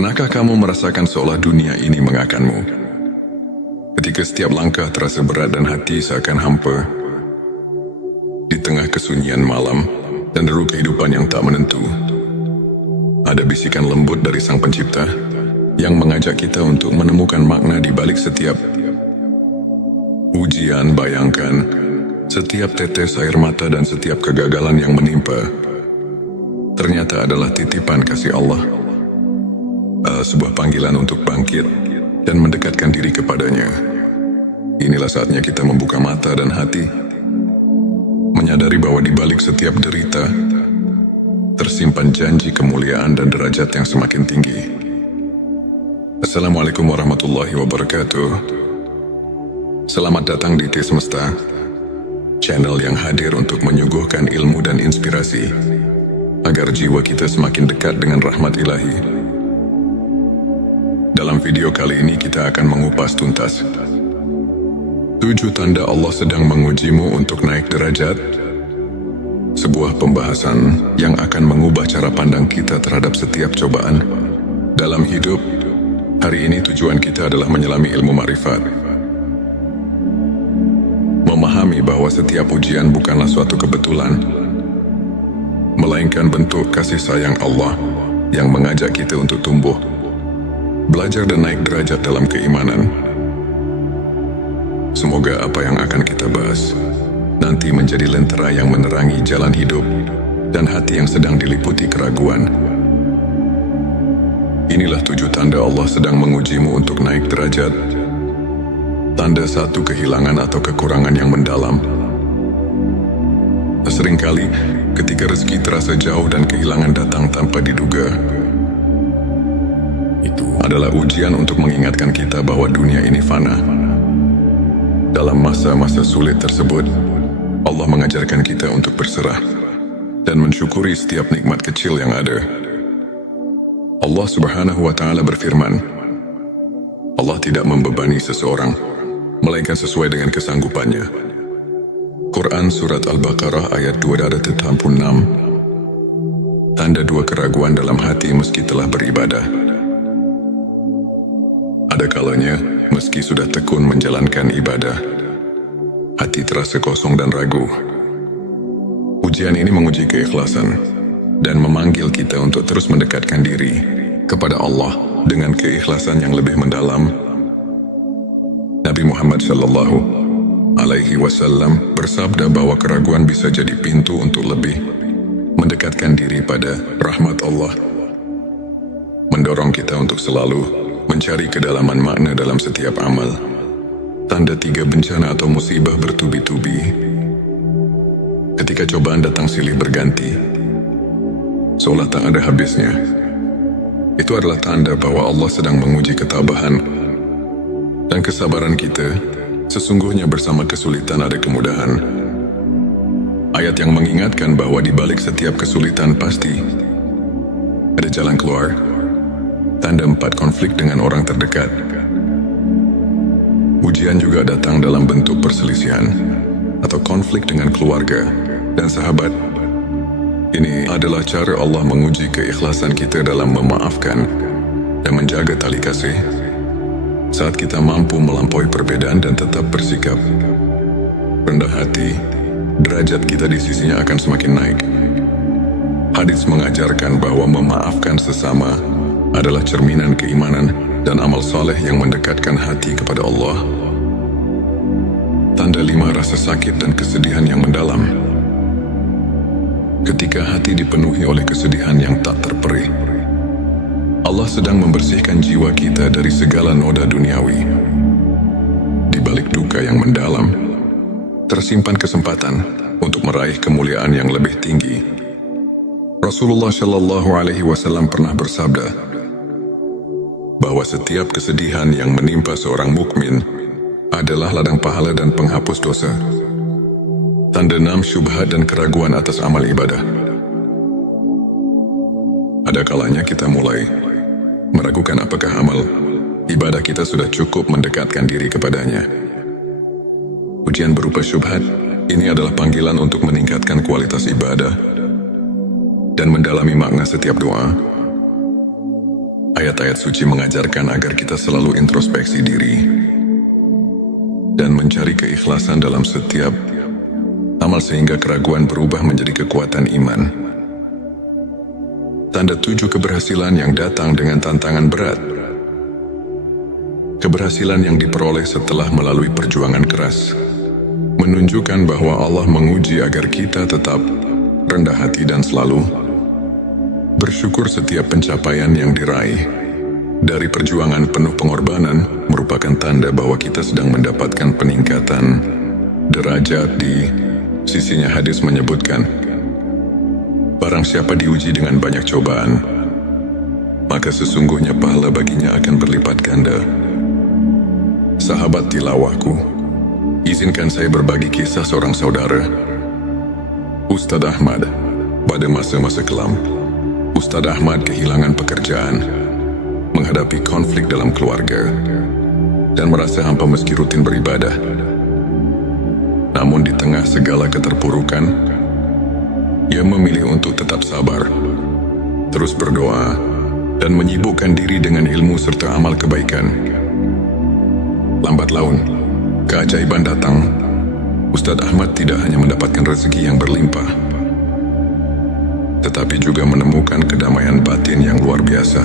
Pernahkah kamu merasakan seolah dunia ini mengakanmu? Ketika setiap langkah terasa berat dan hati seakan hampa, di tengah kesunyian malam dan deru kehidupan yang tak menentu, ada bisikan lembut dari Sang Pencipta yang mengajak kita untuk menemukan makna di balik setiap ujian. Bayangkan, setiap tetes air mata dan setiap kegagalan yang menimpa ternyata adalah titipan kasih Allah, sebuah panggilan untuk bangkit dan mendekatkan diri kepadanya. Inilah saatnya kita membuka mata dan hati, menyadari bahwa di balik setiap derita tersimpan janji kemuliaan dan derajat yang semakin tinggi. Assalamualaikum warahmatullahi wabarakatuh. Selamat datang di T Semesta, channel yang hadir untuk menyuguhkan ilmu dan inspirasi agar jiwa kita semakin dekat dengan rahmat ilahi. Dalam video kali ini kita akan mengupas tuntas 7 tanda Allah sedang mengujimu untuk naik derajat, sebuah pembahasan yang akan mengubah cara pandang kita terhadap setiap cobaan dalam hidup. Hari ini tujuan kita adalah menyelami ilmu makrifat, memahami bahwa setiap ujian bukanlah suatu kebetulan, melainkan bentuk kasih sayang Allah yang mengajak kita untuk tumbuh, belajar dan naik derajat dalam keimanan. Semoga apa yang akan kita bahas nanti menjadi lentera yang menerangi jalan hidup dan hati yang sedang diliputi keraguan. Inilah 7 tanda Allah sedang mengujimu untuk naik derajat. Tanda 1, kehilangan atau kekurangan yang mendalam. Seringkali ketika rezeki terasa jauh dan kehilangan datang tanpa diduga, itu adalah ujian untuk mengingatkan kita bahwa dunia ini fana. Dalam masa-masa sulit tersebut, Allah mengajarkan kita untuk berserah dan mensyukuri setiap nikmat kecil yang ada. Allah Subhanahu wa Ta'ala berfirman, Allah tidak membebani seseorang melainkan sesuai dengan kesanggupannya. Quran Surat Al-Baqarah ayat 286. Tanda 2, keraguan dalam hati meski telah beribadah. Ada kalanya, meski sudah tekun menjalankan ibadah, hati terasa kosong dan ragu. Ujian ini menguji keikhlasan dan memanggil kita untuk terus mendekatkan diri kepada Allah dengan keikhlasan yang lebih mendalam. Nabi Muhammad Shallallahu Alaihi Wasallam bersabda bahwa keraguan bisa jadi pintu untuk lebih mendekatkan diri pada rahmat Allah, mendorong kita untuk selalu mencari kedalaman makna dalam setiap amal. Tanda 3, bencana atau musibah bertubi-tubi. Ketika cobaan datang silih berganti, seolah tak ada habisnya, itu adalah tanda bahwa Allah sedang menguji ketabahan dan kesabaran kita. Sesungguhnya bersama kesulitan ada kemudahan. Ayat yang mengingatkan bahwa di balik setiap kesulitan pasti ada jalan keluar. Tanda 4, konflik dengan orang terdekat. Ujian juga datang dalam bentuk perselisihan atau konflik dengan keluarga dan sahabat. Ini adalah cara Allah menguji keikhlasan kita dalam memaafkan dan menjaga tali kasih. Saat kita mampu melampaui perbedaan dan tetap bersikap rendah hati, derajat kita di sisinya akan semakin naik. Hadis mengajarkan bahwa memaafkan sesama adalah cerminan keimanan dan amal saleh yang mendekatkan hati kepada Allah. Tanda 5, rasa sakit dan kesedihan yang mendalam. Ketika hati dipenuhi oleh kesedihan yang tak terperih, Allah sedang membersihkan jiwa kita dari segala noda duniawi. Di balik duka yang mendalam, tersimpan kesempatan untuk meraih kemuliaan yang lebih tinggi. Rasulullah Shallallahu Alaihi Wasallam pernah bersabda bahwa setiap kesedihan yang menimpa seorang mukmin adalah ladang pahala dan penghapus dosa. Tanda 6, syubhat dan keraguan atas amal ibadah. Ada kalanya kita mulai meragukan apakah amal ibadah kita sudah cukup mendekatkan diri kepadanya. Ujian berupa syubhat ini adalah panggilan untuk meningkatkan kualitas ibadah dan mendalami makna setiap doa. Ayat-ayat suci mengajarkan agar kita selalu introspeksi diri dan mencari keikhlasan dalam setiap amal sehingga keraguan berubah menjadi kekuatan iman. Tanda 7 keberhasilan yang datang dengan tantangan berat. Keberhasilan yang diperoleh setelah melalui perjuangan keras menunjukkan bahwa Allah menguji agar kita tetap rendah hati dan selalu bersyukur. Setiap pencapaian yang diraih dari perjuangan penuh pengorbanan merupakan tanda bahwa kita sedang mendapatkan peningkatan derajat di sisinya. Hadis menyebutkan, barang siapa diuji dengan banyak cobaan, maka sesungguhnya pahala baginya akan berlipat ganda. Sahabat tilawahku, izinkan saya berbagi kisah seorang saudara, Ustadz Ahmad. Pada masa-masa kelam, Ustadz Ahmad kehilangan pekerjaan, menghadapi konflik dalam keluarga, dan merasa hampa meski rutin beribadah. Namun di tengah segala keterpurukan, ia memilih untuk tetap sabar, terus berdoa, dan menyibukkan diri dengan ilmu serta amal kebaikan. Lambat laun, keajaiban datang. Ustadz Ahmad tidak hanya mendapatkan rezeki yang berlimpah, tetapi juga menemukan kedamaian batin yang luar biasa.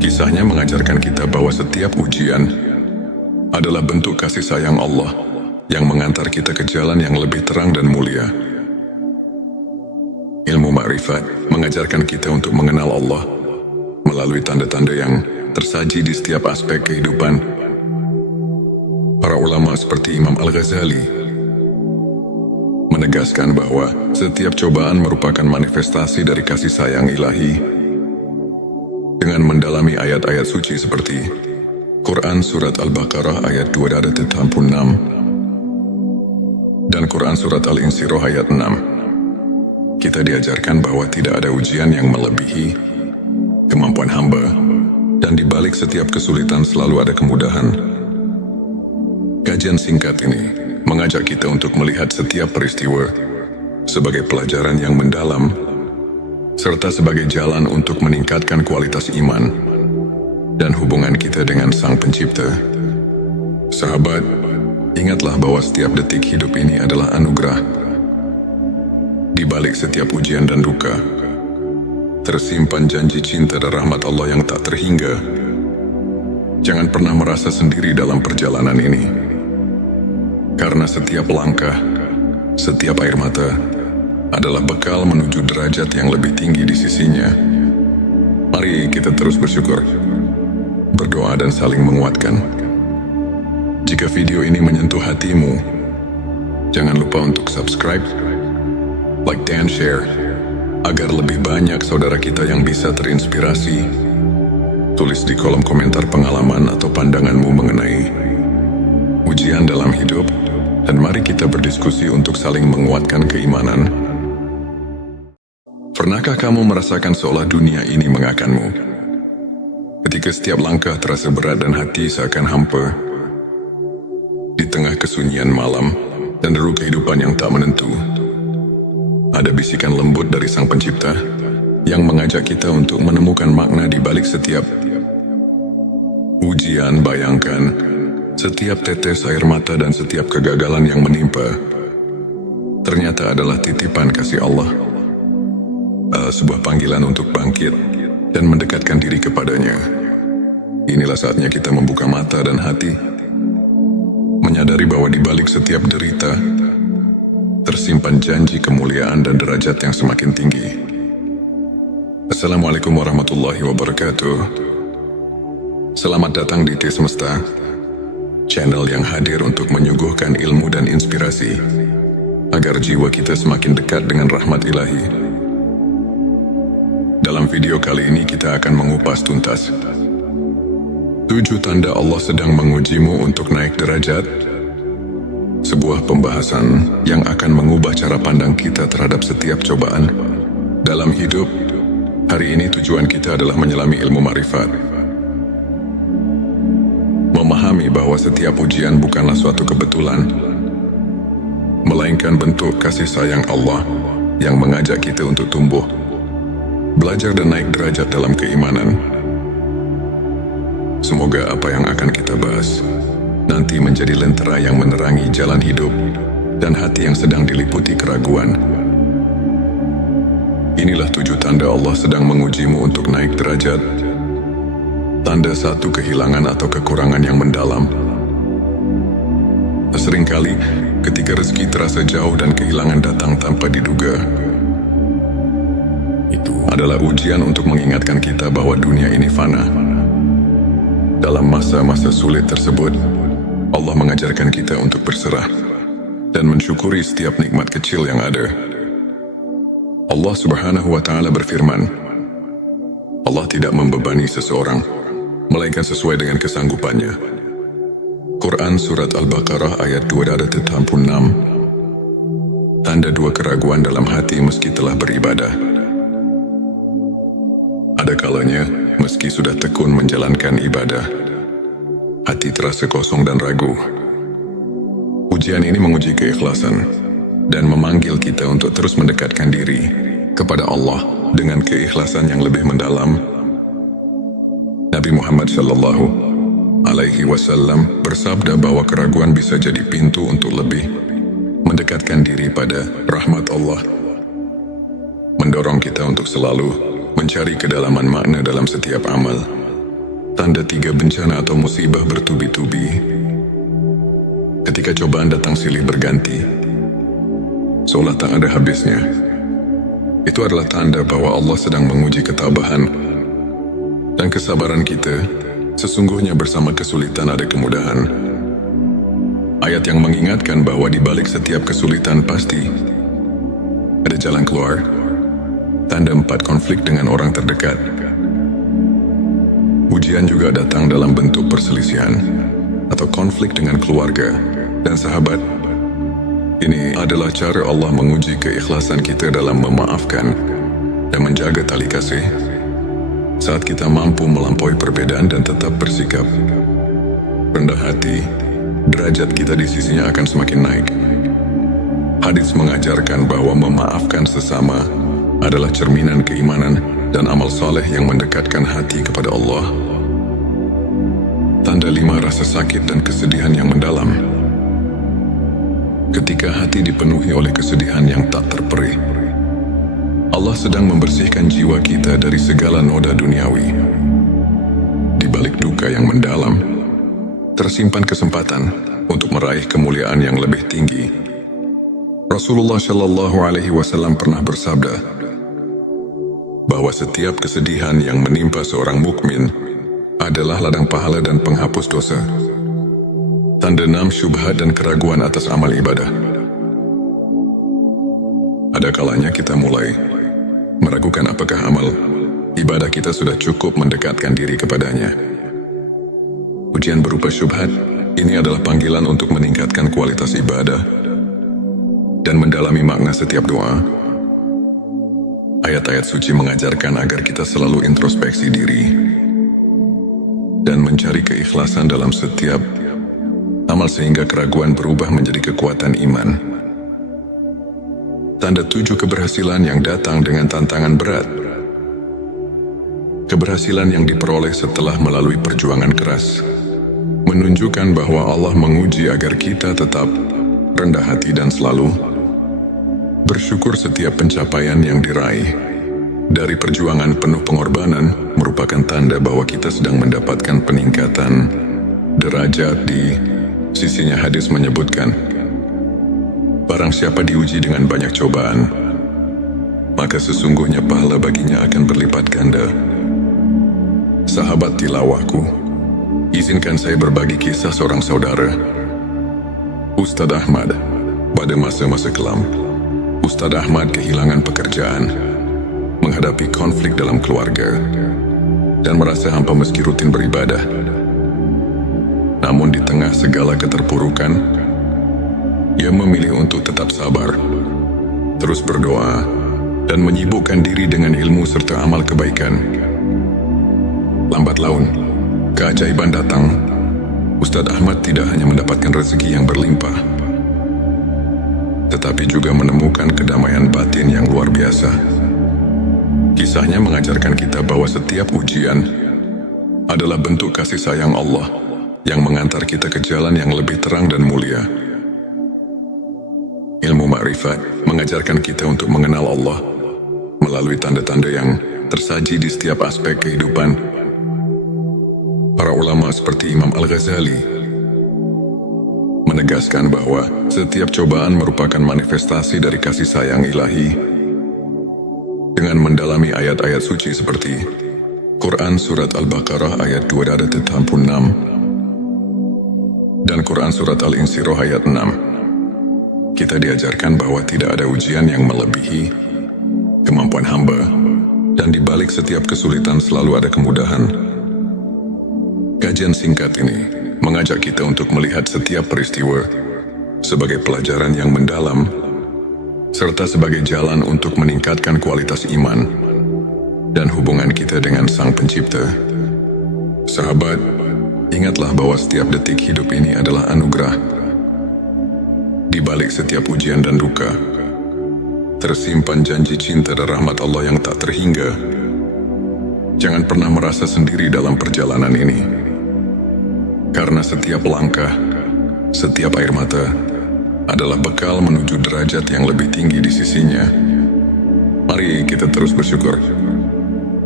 Kisahnya mengajarkan kita bahwa setiap ujian adalah bentuk kasih sayang Allah yang mengantar kita ke jalan yang lebih terang dan mulia. Ilmu ma'rifat mengajarkan kita untuk mengenal Allah melalui tanda-tanda yang tersaji di setiap aspek kehidupan. Para ulama seperti Imam Al-Ghazali menegaskan bahwa setiap cobaan merupakan manifestasi dari kasih sayang ilahi. Dengan mendalami ayat-ayat suci seperti Quran Surat Al-Baqarah ayat 286 dan Quran Surat Al-Insyirah ayat 6, kita diajarkan bahwa tidak ada ujian yang melebihi kemampuan hamba, dan di balik setiap kesulitan selalu ada kemudahan. Kajian singkat ini mengajak kita untuk melihat setiap peristiwa sebagai pelajaran yang mendalam, serta sebagai jalan untuk meningkatkan kualitas iman dan hubungan kita dengan Sang Pencipta. Sahabat, ingatlah bahwa setiap detik hidup ini adalah anugerah. Di balik setiap ujian dan duka, tersimpan janji cinta dan rahmat Allah yang tak terhingga. Jangan pernah merasa sendiri dalam perjalanan ini, karena setiap langkah, setiap air mata adalah bekal menuju derajat yang lebih tinggi di sisinya. Mari kita terus bersyukur, berdoa dan saling menguatkan. Jika video ini menyentuh hatimu, jangan lupa untuk subscribe, like dan share, agar lebih banyak saudara kita yang bisa terinspirasi. Tulis di kolom komentar pengalaman atau pandanganmu mengenai ujian dalam hidup, dan mari kita berdiskusi untuk saling menguatkan keimanan. Pernahkah kamu merasakan seolah dunia ini mengakanmu? Ketika setiap langkah terasa berat dan hati seakan hampa, di tengah kesunyian malam dan deru kehidupan yang tak menentu, ada bisikan lembut dari Sang Pencipta yang mengajak kita untuk menemukan makna di balik setiap ujian. Bayangkan, setiap tetes air mata dan setiap kegagalan yang menimpa ternyata adalah titipan kasih Allah, sebuah panggilan untuk bangkit dan mendekatkan diri kepadanya. Inilah saatnya kita membuka mata dan hati, menyadari bahwa di balik setiap derita tersimpan janji kemuliaan dan derajat yang semakin tinggi. Assalamualaikum warahmatullahi wabarakatuh. Selamat datang di T Semesta, channel yang hadir untuk menyuguhkan ilmu dan inspirasi agar jiwa kita semakin dekat dengan rahmat ilahi. Dalam video kali ini kita akan mengupas tuntas 7 tanda Allah sedang mengujimu untuk naik derajat, sebuah pembahasan yang akan mengubah cara pandang kita terhadap setiap cobaan dalam hidup. Hari ini tujuan kita adalah menyelami ilmu ma'rifat, memahami bahwa setiap ujian bukanlah suatu kebetulan, melainkan bentuk kasih sayang Allah yang mengajak kita untuk tumbuh, belajar dan naik derajat dalam keimanan. semoga apa yang akan kita bahas nanti menjadi lentera yang menerangi jalan hidup dan hati yang sedang diliputi keraguan. Inilah 7 tanda Allah sedang mengujimu untuk naik derajat. Tanda 1, kehilangan atau kekurangan yang mendalam. Seringkali, ketika rezeki terasa jauh dan kehilangan datang tanpa diduga, itu adalah ujian untuk mengingatkan kita bahwa dunia ini fana. Dalam masa-masa sulit tersebut, Allah mengajarkan kita untuk berserah dan mensyukuri setiap nikmat kecil yang ada. Allah Subhanahu wa Ta'ala berfirman, Allah tidak membebani seseorang, melainkan sesuai dengan kesanggupannya. Quran Surat Al-Baqarah ayat 286. Tanda 2, keraguan dalam hati meski telah beribadah. Ada kalanya, meski sudah tekun menjalankan ibadah, hati terasa kosong dan ragu. Ujian ini menguji keikhlasan dan memanggil kita untuk terus mendekatkan diri kepada Allah dengan keikhlasan yang lebih mendalam. Nabi Muhammad Shallallahu Alaihi Wasallam bersabda bahwa keraguan bisa jadi pintu untuk lebih mendekatkan diri pada rahmat Allah, mendorong kita untuk selalu mencari kedalaman makna dalam setiap amal. Tanda 3, bencana atau musibah bertubi-tubi. Ketika cobaan datang silih berganti, seolah tak ada habisnya, itu adalah tanda bahwa Allah sedang menguji ketabahan dan kesabaran kita. Sesungguhnya bersama kesulitan ada kemudahan. Ayat yang mengingatkan bahwa di balik setiap kesulitan pasti ada jalan keluar. Tanda 4, konflik dengan orang terdekat. Ujian juga datang dalam bentuk perselisihan atau konflik dengan keluarga dan sahabat. Ini adalah cara Allah menguji keikhlasan kita dalam memaafkan dan menjaga tali kasih. Saat kita mampu melampaui perbedaan dan tetap bersikap rendah hati, derajat kita di sisinya akan semakin naik. Hadis mengajarkan bahwa memaafkan sesama adalah cerminan keimanan dan amal saleh yang mendekatkan hati kepada Allah. Tanda 5, rasa sakit dan kesedihan yang mendalam. Ketika hati dipenuhi oleh kesedihan yang tak terperih, Allah sedang membersihkan jiwa kita dari segala noda duniawi. Di balik duka yang mendalam, tersimpan kesempatan untuk meraih kemuliaan yang lebih tinggi. Rasulullah Shallallahu Alaihi Wasallam pernah bersabda bahwa setiap kesedihan yang menimpa seorang mukmin adalah ladang pahala dan penghapus dosa. Tanda 6, syubhat dan keraguan atas amal ibadah. Ada kalanya kita mulai meragukan apakah amal ibadah kita sudah cukup mendekatkan diri kepadanya. Ujian berupa syubhat ini adalah panggilan untuk meningkatkan kualitas ibadah dan mendalami makna setiap doa. Ayat-ayat suci mengajarkan agar kita selalu introspeksi diri dan mencari keikhlasan dalam setiap amal sehingga keraguan berubah menjadi kekuatan iman. Tanda 7, keberhasilan yang datang dengan tantangan berat. Keberhasilan yang diperoleh setelah melalui perjuangan keras menunjukkan bahwa Allah menguji agar kita tetap rendah hati dan selalu bersyukur. Setiap pencapaian yang diraih dari perjuangan penuh pengorbanan merupakan tanda bahwa kita sedang mendapatkan peningkatan derajat di sisinya. Hadis menyebutkan, barang siapa diuji dengan banyak cobaan, maka sesungguhnya pahala baginya akan berlipat ganda. Sahabat tilawahku, izinkan saya berbagi kisah seorang saudara, Ustadz Ahmad. Pada masa-masa kelam, Ustadz Ahmad kehilangan pekerjaan, menghadapi konflik dalam keluarga, dan merasa hampa meski rutin beribadah. Namun di tengah segala keterpurukan, ia memilih untuk tetap sabar, terus berdoa, dan menyibukkan diri dengan ilmu serta amal kebaikan. Lambat laun, keajaiban datang. Ustadz Ahmad tidak hanya mendapatkan rezeki yang berlimpah, tetapi juga menemukan kedamaian batin yang luar biasa. Kisahnya mengajarkan kita bahwa setiap ujian adalah bentuk kasih sayang Allah yang mengantar kita ke jalan yang lebih terang dan mulia. Ilmu ma'rifat mengajarkan kita untuk mengenal Allah melalui tanda-tanda yang tersaji di setiap aspek kehidupan. Para ulama seperti Imam Al-Ghazali menegaskan bahwa setiap cobaan merupakan manifestasi dari kasih sayang ilahi. Dengan mendalami ayat-ayat suci seperti Quran Surat Al-Baqarah ayat 286 dan Quran Surat Al-Insyirah ayat 6, kita diajarkan bahwa tidak ada ujian yang melebihi kemampuan hamba, dan di balik setiap kesulitan selalu ada kemudahan. Kajian singkat ini mengajak kita untuk melihat setiap peristiwa sebagai pelajaran yang mendalam, serta sebagai jalan untuk meningkatkan kualitas iman dan hubungan kita dengan Sang Pencipta. Sahabat, ingatlah bahwa setiap detik hidup ini adalah anugerah. Di balik setiap ujian dan duka, tersimpan janji cinta dan rahmat Allah yang tak terhingga. Jangan pernah merasa sendiri dalam perjalanan ini, karena setiap langkah, setiap air mata adalah bekal menuju derajat yang lebih tinggi di sisinya. Mari kita terus bersyukur,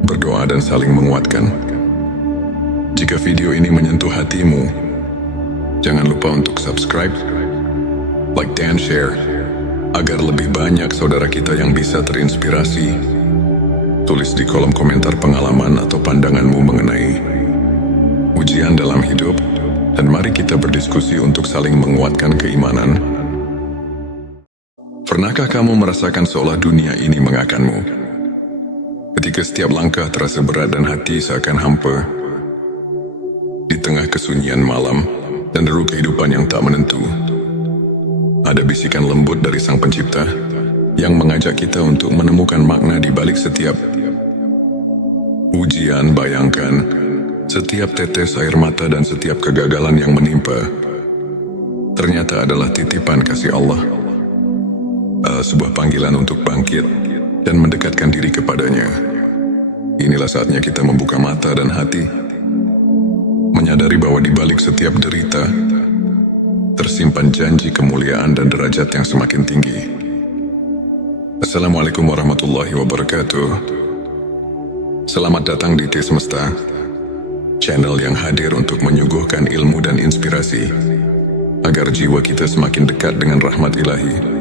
berdoa dan saling menguatkan. Jika video ini menyentuh hatimu, jangan lupa untuk subscribe, like dan share, agar lebih banyak saudara kita yang bisa terinspirasi. Tulis di kolom komentar pengalaman atau pandanganmu mengenai ujian dalam hidup, dan mari kita berdiskusi untuk saling menguatkan keimanan. Pernahkah kamu merasakan seolah dunia ini mengakanmu? Ketika setiap langkah terasa berat dan hati seakan hampa, di tengah kesunyian malam dan deru kehidupan yang tak menentu, ada bisikan lembut dari Sang Pencipta yang mengajak kita untuk menemukan makna di balik setiap ujian. Bayangkan, setiap tetes air mata dan setiap kegagalan yang menimpa ternyata adalah titipan kasih Allah, sebuah panggilan untuk bangkit dan mendekatkan diri kepadanya. Inilah saatnya kita membuka mata dan hati, menyadari bahwa di balik setiap derita tersimpan janji kemuliaan dan derajat yang semakin tinggi. Assalamualaikum warahmatullahi wabarakatuh. Selamat datang di T Semesta, channel yang hadir untuk menyuguhkan ilmu dan inspirasi agar jiwa kita semakin dekat dengan rahmat ilahi.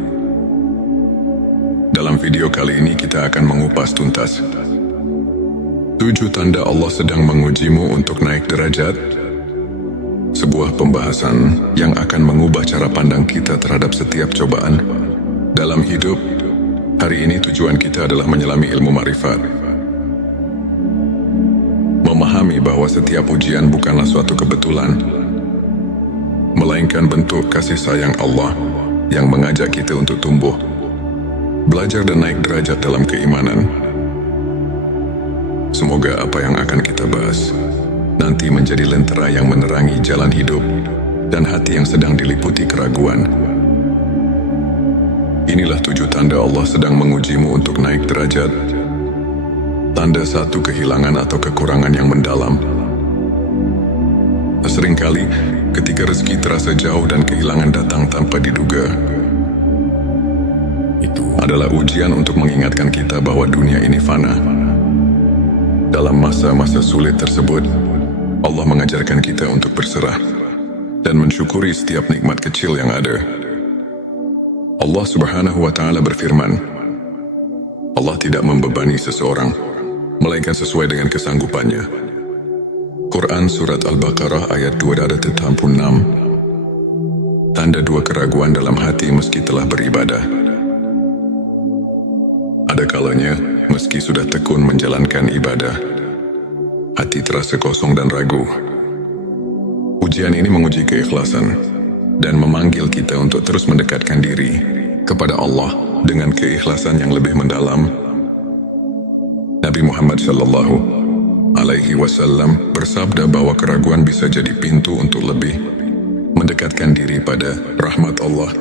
Dalam video kali ini kita akan mengupas tuntas 7 tanda Allah sedang mengujimu untuk naik derajat. Sebuah pembahasan yang akan mengubah cara pandang kita terhadap setiap cobaan dalam hidup. Hari ini tujuan kita adalah menyelami ilmu ma'rifat, memahami bahwa setiap ujian bukanlah suatu kebetulan, melainkan bentuk kasih sayang Allah yang mengajak kita untuk tumbuh, belajar dan naik derajat dalam keimanan. Semoga apa yang akan kita bahas nanti menjadi lentera yang menerangi jalan hidup dan hati yang sedang diliputi keraguan. Inilah 7 tanda Allah sedang mengujimu untuk naik derajat. Tanda 1, kehilangan atau kekurangan yang mendalam. Seringkali ketika rezeki terasa jauh dan kehilangan datang tanpa diduga, itu adalah ujian untuk mengingatkan kita bahwa dunia ini fana. Dalam masa-masa sulit tersebut, Allah mengajarkan kita untuk berserah dan mensyukuri setiap nikmat kecil yang ada. Allah Subhanahu wa Ta'ala berfirman, Allah tidak membebani seseorang melainkan sesuai dengan kesanggupannya. Quran Surat Al-Baqarah ayat 286. Tanda 2, keraguan dalam hati meski telah beribadah. Ada kalanya, meski sudah tekun menjalankan ibadah, hati terasa kosong dan ragu. Ujian ini menguji keikhlasan dan memanggil kita untuk terus mendekatkan diri kepada Allah dengan keikhlasan yang lebih mendalam. Nabi Muhammad Shallallahu Alaihi Wasallam bersabda bahwa keraguan bisa jadi pintu untuk lebih mendekatkan diri pada rahmat Allah,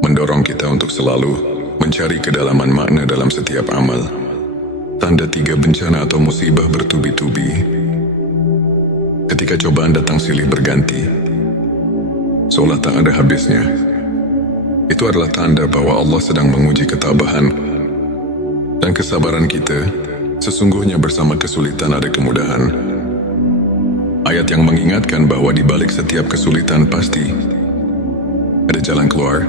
mendorong kita untuk selalu mencari kedalaman makna dalam setiap amal. Tanda 3, bencana atau musibah bertubi-tubi. ketika cobaan datang silih berganti, seolah tak ada habisnya. Itu adalah tanda bahwa Allah sedang menguji ketabahan dan kesabaran kita. Sesungguhnya bersama kesulitan ada kemudahan. Ayat yang mengingatkan bahwa di balik setiap kesulitan pasti ada jalan keluar.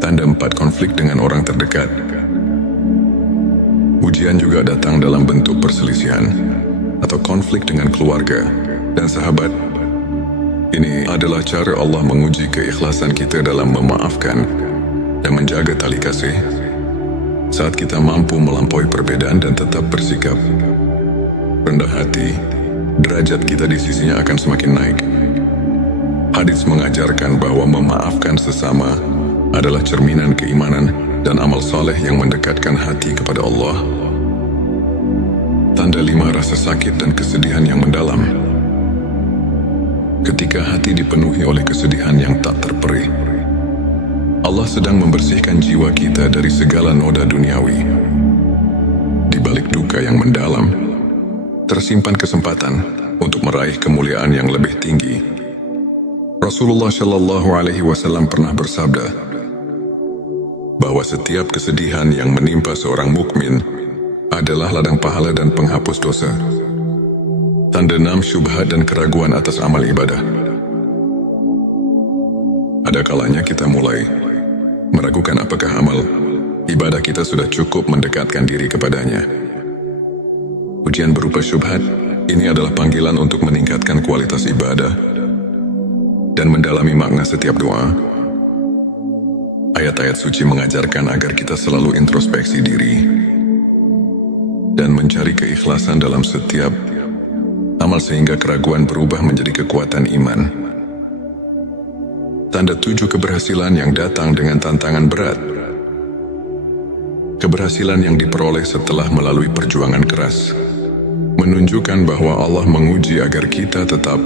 Tanda 4 konflik dengan orang terdekat. Ujian juga datang dalam bentuk perselisihan atau konflik dengan keluarga dan sahabat. Ini adalah cara Allah menguji keikhlasan kita dalam memaafkan dan menjaga tali kasih. Saat kita mampu melampaui perbedaan dan tetap bersikap rendah hati, derajat kita di sisinya akan semakin naik. Hadis mengajarkan bahwa memaafkan sesama adalah cerminan keimanan dan amal saleh yang mendekatkan hati kepada Allah. Tanda 5, rasa sakit dan kesedihan yang mendalam. Ketika hati dipenuhi oleh kesedihan yang tak terperih, Allah sedang membersihkan jiwa kita dari segala noda duniawi. Di balik duka yang mendalam, tersimpan kesempatan untuk meraih kemuliaan yang lebih tinggi. Rasulullah Shallallahu Alaihi Wasallam pernah bersabda bahwa setiap kesedihan yang menimpa seorang mukmin adalah ladang pahala dan penghapus dosa. Tanda 6, syubhat dan keraguan atas amal ibadah. Ada kalanya kita mulai meragukan apakah amal ibadah kita sudah cukup mendekatkan diri kepadanya. Ujian berupa syubhat ini adalah panggilan untuk meningkatkan kualitas ibadah dan mendalami makna setiap doa. Ayat-ayat suci mengajarkan agar kita selalu introspeksi diri dan mencari keikhlasan dalam setiap amal sehingga keraguan berubah menjadi kekuatan iman. Tanda 7, keberhasilan yang datang dengan tantangan berat. Keberhasilan yang diperoleh setelah melalui perjuangan keras menunjukkan bahwa Allah menguji agar kita tetap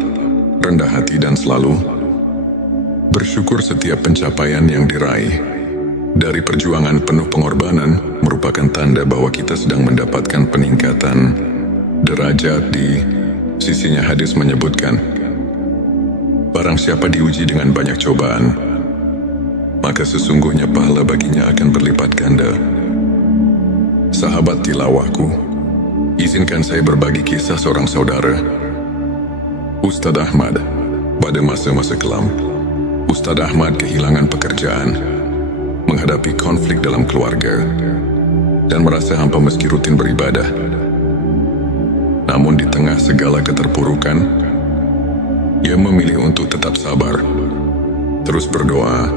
rendah hati dan selalu bersyukur. Setiap pencapaian yang diraih dari perjuangan penuh pengorbanan merupakan tanda bahwa kita sedang mendapatkan peningkatan derajat di sisinya. Hadis menyebutkan, barang siapa diuji dengan banyak cobaan, maka sesungguhnya pahala baginya akan berlipat ganda. Sahabat tilawahku, izinkan saya berbagi kisah seorang saudara, Ustadz Ahmad. Pada masa-masa kelam, Ustadz Ahmad kehilangan pekerjaan, menghadapi konflik dalam keluarga, dan merasa hampa meski rutin beribadah. Namun di tengah segala keterpurukan, ia memilih untuk tetap sabar, terus berdoa,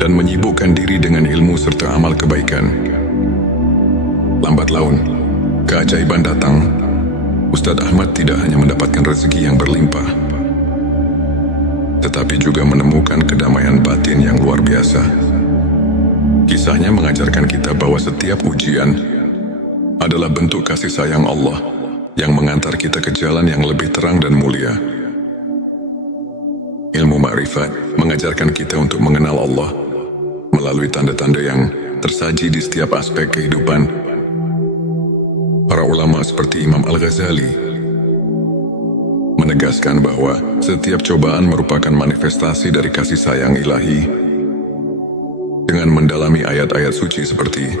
dan menyibukkan diri dengan ilmu serta amal kebaikan. Lambat laun, keajaiban datang. Ustadz Ahmad tidak hanya mendapatkan rezeki yang berlimpah, tetapi juga menemukan kedamaian batin yang luar biasa. Kisahnya mengajarkan kita bahwa setiap ujian adalah bentuk kasih sayang Allah yang mengantar kita ke jalan yang lebih terang dan mulia. Ilmu ma'rifat mengajarkan kita untuk mengenal Allah melalui tanda-tanda yang tersaji di setiap aspek kehidupan. Para ulama seperti Imam Al-Ghazali menegaskan bahwa setiap cobaan merupakan manifestasi dari kasih sayang ilahi. Dengan mendalami ayat-ayat suci seperti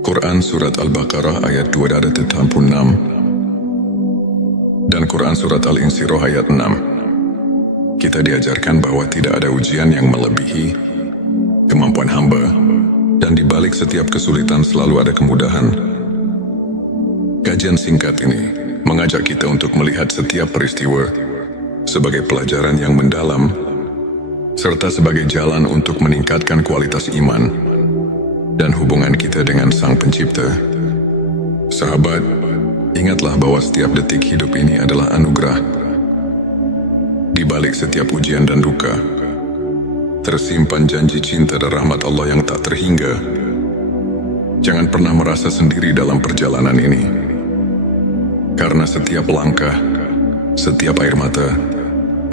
Quran Surat Al-Baqarah ayat 286 dan Quran Surat Al-Insyirah ayat 6, kita diajarkan bahwa tidak ada ujian yang melebihi kemampuan hamba, dan di balik setiap kesulitan selalu ada kemudahan. Kajian singkat ini mengajak kita untuk melihat setiap peristiwa sebagai pelajaran yang mendalam, serta sebagai jalan untuk meningkatkan kualitas iman dan hubungan kita dengan Sang Pencipta. Sahabat, ingatlah bahwa setiap detik hidup ini adalah anugerah. Di balik setiap ujian dan duka, tersimpan janji cinta dan rahmat Allah yang tak terhingga. Jangan pernah merasa sendiri dalam perjalanan ini, karena setiap langkah, setiap air mata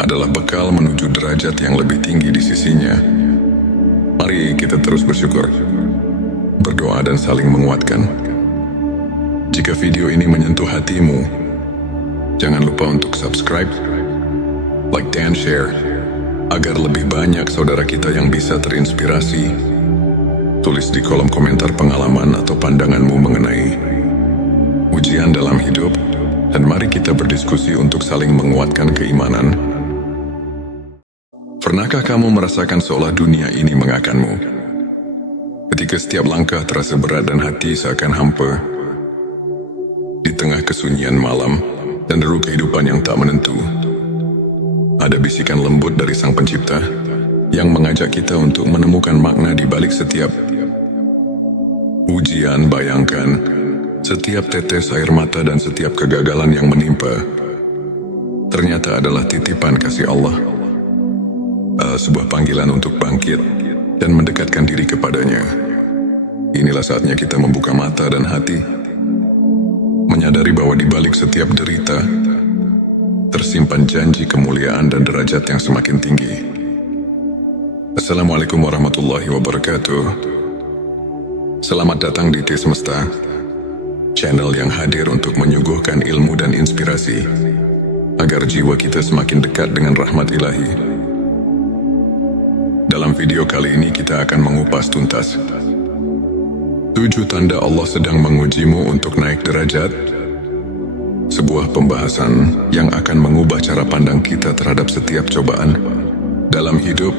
adalah bekal menuju derajat yang lebih tinggi di sisinya. Mari kita terus bersyukur, berdoa dan saling menguatkan. Jika video ini menyentuh hatimu, jangan lupa untuk subscribe, like dan share, agar lebih banyak saudara kita yang bisa terinspirasi. Tulis di kolom komentar pengalaman atau pandanganmu mengenai ujian dalam hidup, dan mari kita berdiskusi untuk saling menguatkan keimanan. Pernahkah kamu merasakan seolah dunia ini mengakanmu? Ketika setiap langkah terasa berat dan hati seakan hampa, di tengah kesunyian malam dan deru kehidupan yang tak menentu, ada bisikan lembut dari Sang Pencipta yang mengajak kita untuk menemukan makna di balik setiap ujian. Bayangkan, setiap tetes air mata dan setiap kegagalan yang menimpa ternyata adalah titipan kasih Allah, sebuah panggilan untuk bangkit dan mendekatkan diri kepadanya. Inilah saatnya kita membuka mata dan hati, menyadari bahwa di balik setiap derita tersimpan janji kemuliaan dan derajat yang semakin tinggi. Assalamualaikum warahmatullahi wabarakatuh. Selamat datang di T Semesta, channel yang hadir untuk menyuguhkan ilmu dan inspirasi agar jiwa kita semakin dekat dengan rahmat ilahi. Dalam video kali ini kita akan mengupas tuntas 7 tanda Allah sedang mengujimu untuk naik derajat, sebuah pembahasan yang akan mengubah cara pandang kita terhadap setiap cobaan dalam hidup.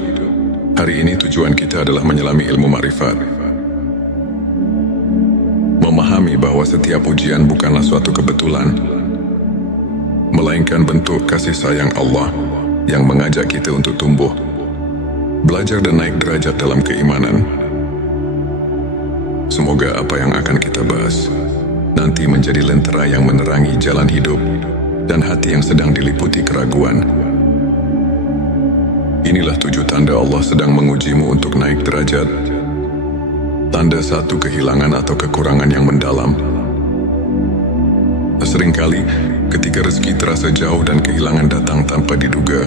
Hari ini tujuan kita adalah menyelami ilmu ma'rifat, memahami bahwa setiap ujian bukanlah suatu kebetulan, melainkan bentuk kasih sayang Allah yang mengajak kita untuk tumbuh, belajar dan naik derajat dalam keimanan. Semoga apa yang akan kita bahas nanti menjadi lentera yang menerangi jalan hidup dan hati yang sedang diliputi keraguan. Inilah 7 tanda Allah sedang mengujimu untuk naik derajat. Tanda 1, kehilangan atau kekurangan yang mendalam. Seringkali ketika rezeki terasa jauh dan kehilangan datang tanpa diduga,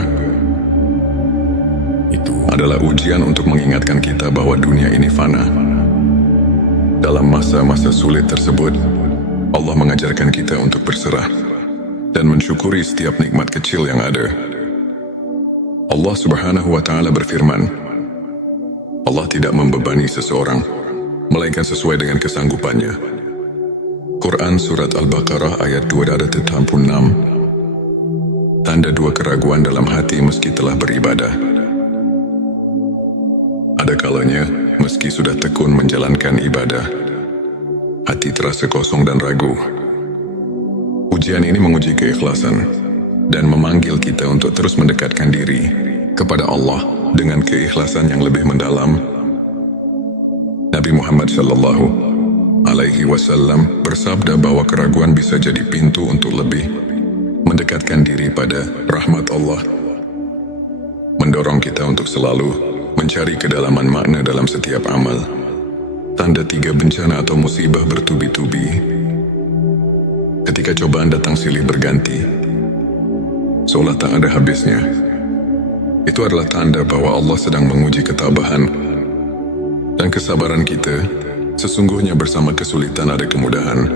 itu adalah ujian untuk mengingatkan kita bahwa dunia ini fana. Dalam masa-masa sulit tersebut, Allah mengajarkan kita untuk berserah dan mensyukuri setiap nikmat kecil yang ada. Allah Subhanahu wa Ta'ala berfirman, Allah tidak membebani seseorang melainkan sesuai dengan kesanggupannya. Quran Surat Al-Baqarah ayat 286. Tanda 2, keraguan dalam hati meski telah beribadah. Ada kalanya, meski sudah tekun menjalankan ibadah, hati terasa kosong dan ragu. Ujian ini menguji keikhlasan dan memanggil kita untuk terus mendekatkan diri kepada Allah dengan keikhlasan yang lebih mendalam. Nabi Muhammad Shallallahu Alaihi Wasallam bersabda bahwa keraguan bisa jadi pintu untuk lebih mendekatkan diri pada rahmat Allah, mendorong kita untuk selalu mencari kedalaman makna dalam setiap amal. Tanda 3, bencana atau musibah bertubi-tubi. Ketika cobaan datang silih berganti, seolah tak ada habisnya, itu adalah tanda bahwa Allah sedang menguji ketabahan dan kesabaran kita. Sesungguhnya bersama kesulitan ada kemudahan.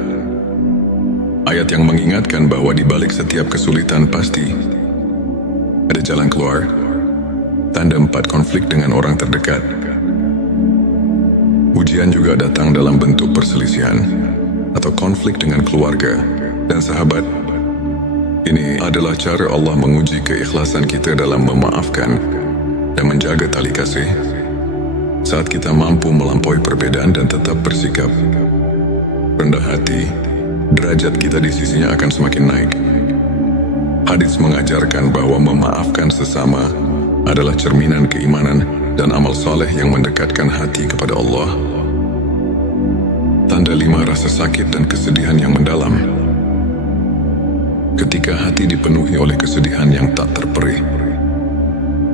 Ayat yang mengingatkan bahwa di balik setiap kesulitan pasti ada jalan keluar. Tanda 4, konflik dengan orang terdekat. Ujian juga datang dalam bentuk perselisihan atau konflik dengan keluarga dan sahabat. Ini adalah cara Allah menguji keikhlasan kita dalam memaafkan dan menjaga tali kasih. Saat kita mampu melampaui perbedaan dan tetap bersikap rendah hati, derajat kita di sisinya akan semakin naik. Hadits mengajarkan bahwa memaafkan sesama adalah cerminan keimanan dan amal saleh yang mendekatkan hati kepada Allah. Tanda 5, rasa sakit dan kesedihan yang mendalam. Ketika hati dipenuhi oleh kesedihan yang tak terperih,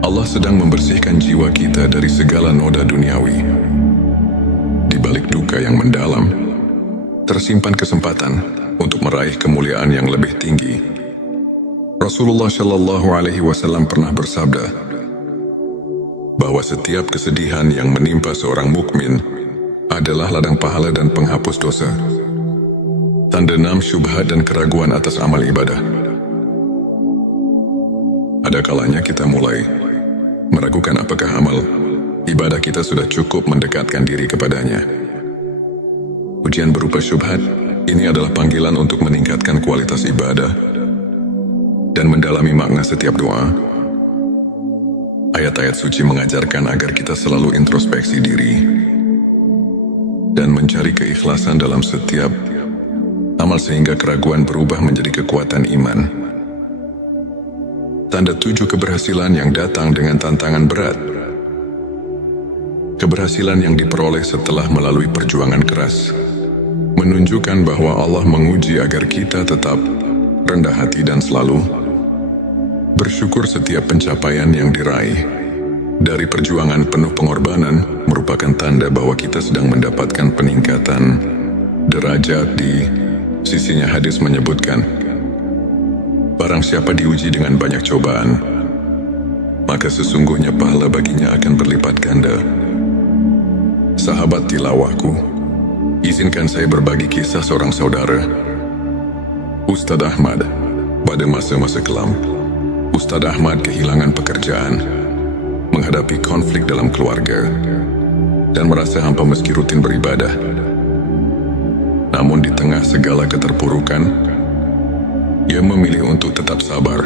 Allah sedang membersihkan jiwa kita dari segala noda duniawi. Di balik duka yang mendalam, tersimpan kesempatan untuk meraih kemuliaan yang lebih tinggi. Rasulullah Shallallahu Alaihi Wasallam pernah bersabda bahwa setiap kesedihan yang menimpa seorang mukmin adalah ladang pahala dan penghapus dosa. Tanda 6, syubhat dan keraguan atas amal ibadah. ada kalanya kita mulai meragukan apakah amal ibadah kita sudah cukup mendekatkan diri kepadanya. Ujian berupa syubhat ini adalah panggilan untuk meningkatkan kualitas ibadah dan mendalami makna setiap doa. Ayat-ayat suci mengajarkan agar kita selalu introspeksi diri dan mencari keikhlasan dalam setiap amal sehingga keraguan berubah menjadi kekuatan iman. Tanda 7 keberhasilan yang datang dengan tantangan berat. Keberhasilan yang diperoleh setelah melalui perjuangan keras menunjukkan bahwa Allah menguji agar kita tetap rendah hati dan selalu bersyukur. Setiap pencapaian yang diraih dari perjuangan penuh pengorbanan merupakan tanda bahwa kita sedang mendapatkan peningkatan derajat di sisinya. Hadis menyebutkan, barang siapa diuji dengan banyak cobaan, maka sesungguhnya pahala baginya akan berlipat ganda. Sahabat tilawahku, izinkan saya berbagi kisah seorang saudara, Ustadz Ahmad. Pada masa-masa kelam, Ustadz Ahmad kehilangan pekerjaan, menghadapi konflik dalam keluarga, dan merasa hampa meski rutin beribadah. Namun di tengah segala keterpurukan, ia memilih untuk tetap sabar,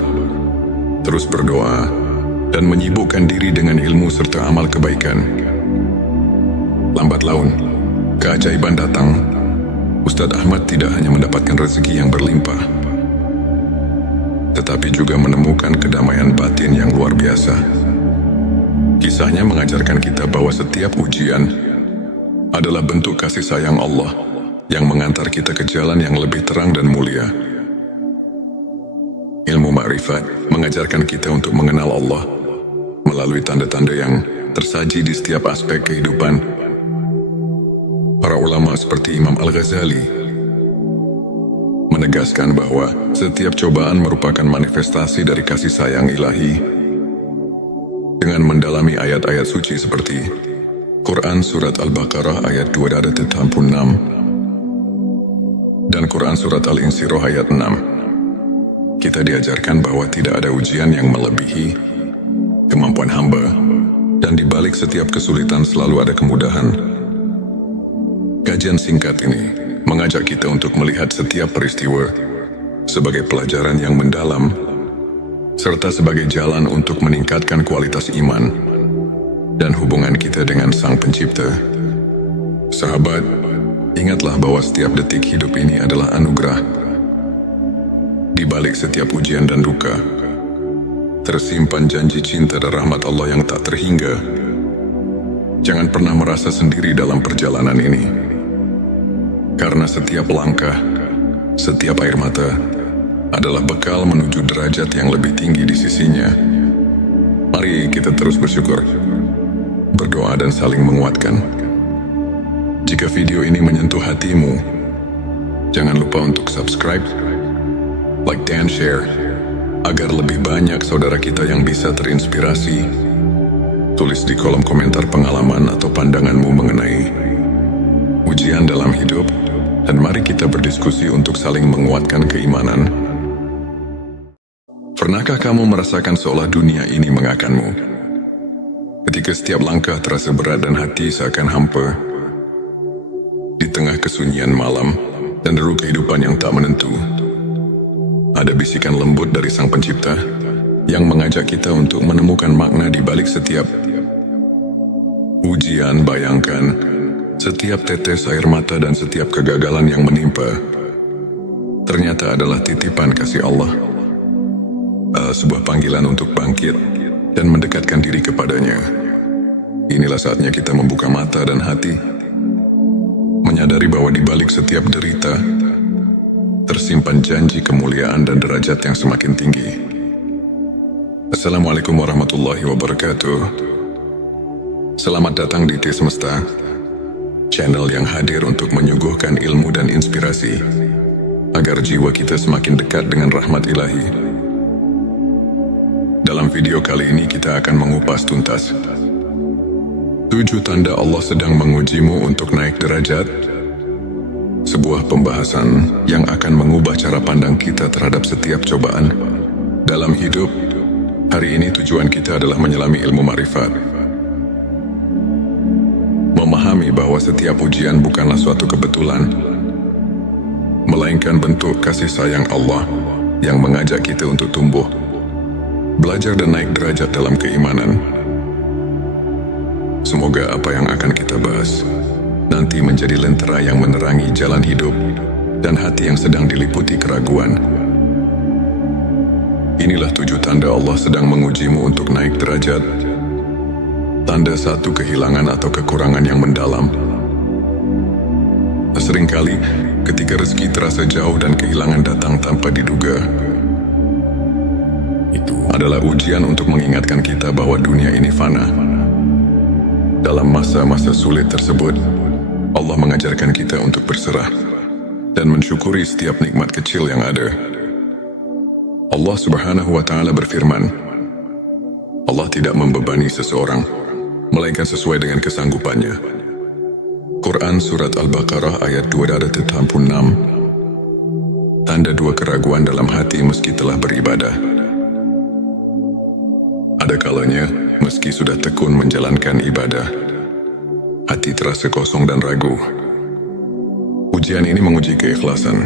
terus berdoa, dan menyibukkan diri dengan ilmu serta amal kebaikan. Lambat laun, keajaiban datang. Ustadz Ahmad tidak hanya mendapatkan rezeki yang berlimpah, tetapi juga menemukan kedamaian batin yang luar biasa. Kisahnya mengajarkan kita bahwa setiap ujian adalah bentuk kasih sayang Allah yang mengantar kita ke jalan yang lebih terang dan mulia. Ilmu ma'rifat mengajarkan kita untuk mengenal Allah melalui tanda-tanda yang tersaji di setiap aspek kehidupan. Para ulama seperti Imam Al-Ghazali menegaskan bahwa setiap cobaan merupakan manifestasi dari kasih sayang ilahi. Dengan mendalami ayat-ayat suci seperti Quran Surat Al-Baqarah ayat 286 dan Quran Surat Al-Insyirah ayat 6, kita diajarkan bahwa tidak ada ujian yang melebihi kemampuan hamba, dan di balik setiap kesulitan selalu ada kemudahan. Kajian singkat ini mengajak kita untuk melihat setiap peristiwa sebagai pelajaran yang mendalam, serta sebagai jalan untuk meningkatkan kualitas iman dan hubungan kita dengan Sang Pencipta. Sahabat, ingatlah bahwa setiap detik hidup ini adalah anugerah. Di balik setiap ujian dan duka, tersimpan janji cinta dan rahmat Allah yang tak terhingga. Jangan pernah merasa sendiri dalam perjalanan ini, karena setiap langkah, setiap air mata adalah bekal menuju derajat yang lebih tinggi di sisinya. Mari kita terus bersyukur, berdoa dan saling menguatkan. Jika video ini menyentuh hatimu, jangan lupa untuk subscribe, like dan share, agar lebih banyak saudara kita yang bisa terinspirasi. Tulis di kolom komentar pengalaman atau pandanganmu mengenai ujian dalam hidup, dan mari kita berdiskusi untuk saling menguatkan keimanan. Pernahkah kamu merasakan seolah dunia ini mengakanmu? Ketika setiap langkah terasa berat dan hati seakan hampa, di tengah kesunyian malam dan deru kehidupan yang tak menentu, ada bisikan lembut dari Sang Pencipta yang mengajak kita untuk menemukan makna di balik setiap ujian. Bayangkan, setiap tetes air mata dan setiap kegagalan yang menimpa ternyata adalah titipan kasih Allah, sebuah panggilan untuk bangkit dan mendekatkan diri kepadanya. Inilah saatnya kita membuka mata dan hati, menyadari bahwa di balik setiap derita tersimpan janji kemuliaan dan derajat yang semakin tinggi. Assalamualaikum warahmatullahi wabarakatuh. Selamat datang di T Semesta, channel yang hadir untuk menyuguhkan ilmu dan inspirasi agar jiwa kita semakin dekat dengan rahmat ilahi. Dalam video kali ini kita akan mengupas tuntas 7 tanda Allah sedang mengujimu untuk naik derajat, sebuah pembahasan yang akan mengubah cara pandang kita terhadap setiap cobaan dalam hidup. Hari ini tujuan kita adalah menyelami ilmu ma'rifat. Memahami bahwa setiap ujian bukanlah suatu kebetulan, melainkan bentuk kasih sayang Allah yang mengajak kita untuk tumbuh, belajar dan naik derajat dalam keimanan. Semoga apa yang akan kita bahas nanti menjadi lentera yang menerangi jalan hidup dan hati yang sedang diliputi keraguan. Inilah 7 tanda Allah sedang mengujimu untuk naik derajat. Tanda 1, kehilangan atau kekurangan yang mendalam. Seringkali ketika rezeki terasa jauh dan kehilangan datang tanpa diduga, itu adalah ujian untuk mengingatkan kita bahwa dunia ini fana. Dalam masa-masa sulit tersebut, Allah mengajarkan kita untuk berserah dan mensyukuri setiap nikmat kecil yang ada. Allah Subhanahu wa Ta'ala berfirman, Allah tidak membebani seseorang, melainkan sesuai dengan kesanggupannya. Quran Surat Al-Baqarah ayat 286. Tanda 2, keraguan dalam hati meski telah beribadah. Ada kalanya, meski sudah tekun menjalankan ibadah, hati terasa kosong dan ragu. Ujian ini menguji keikhlasan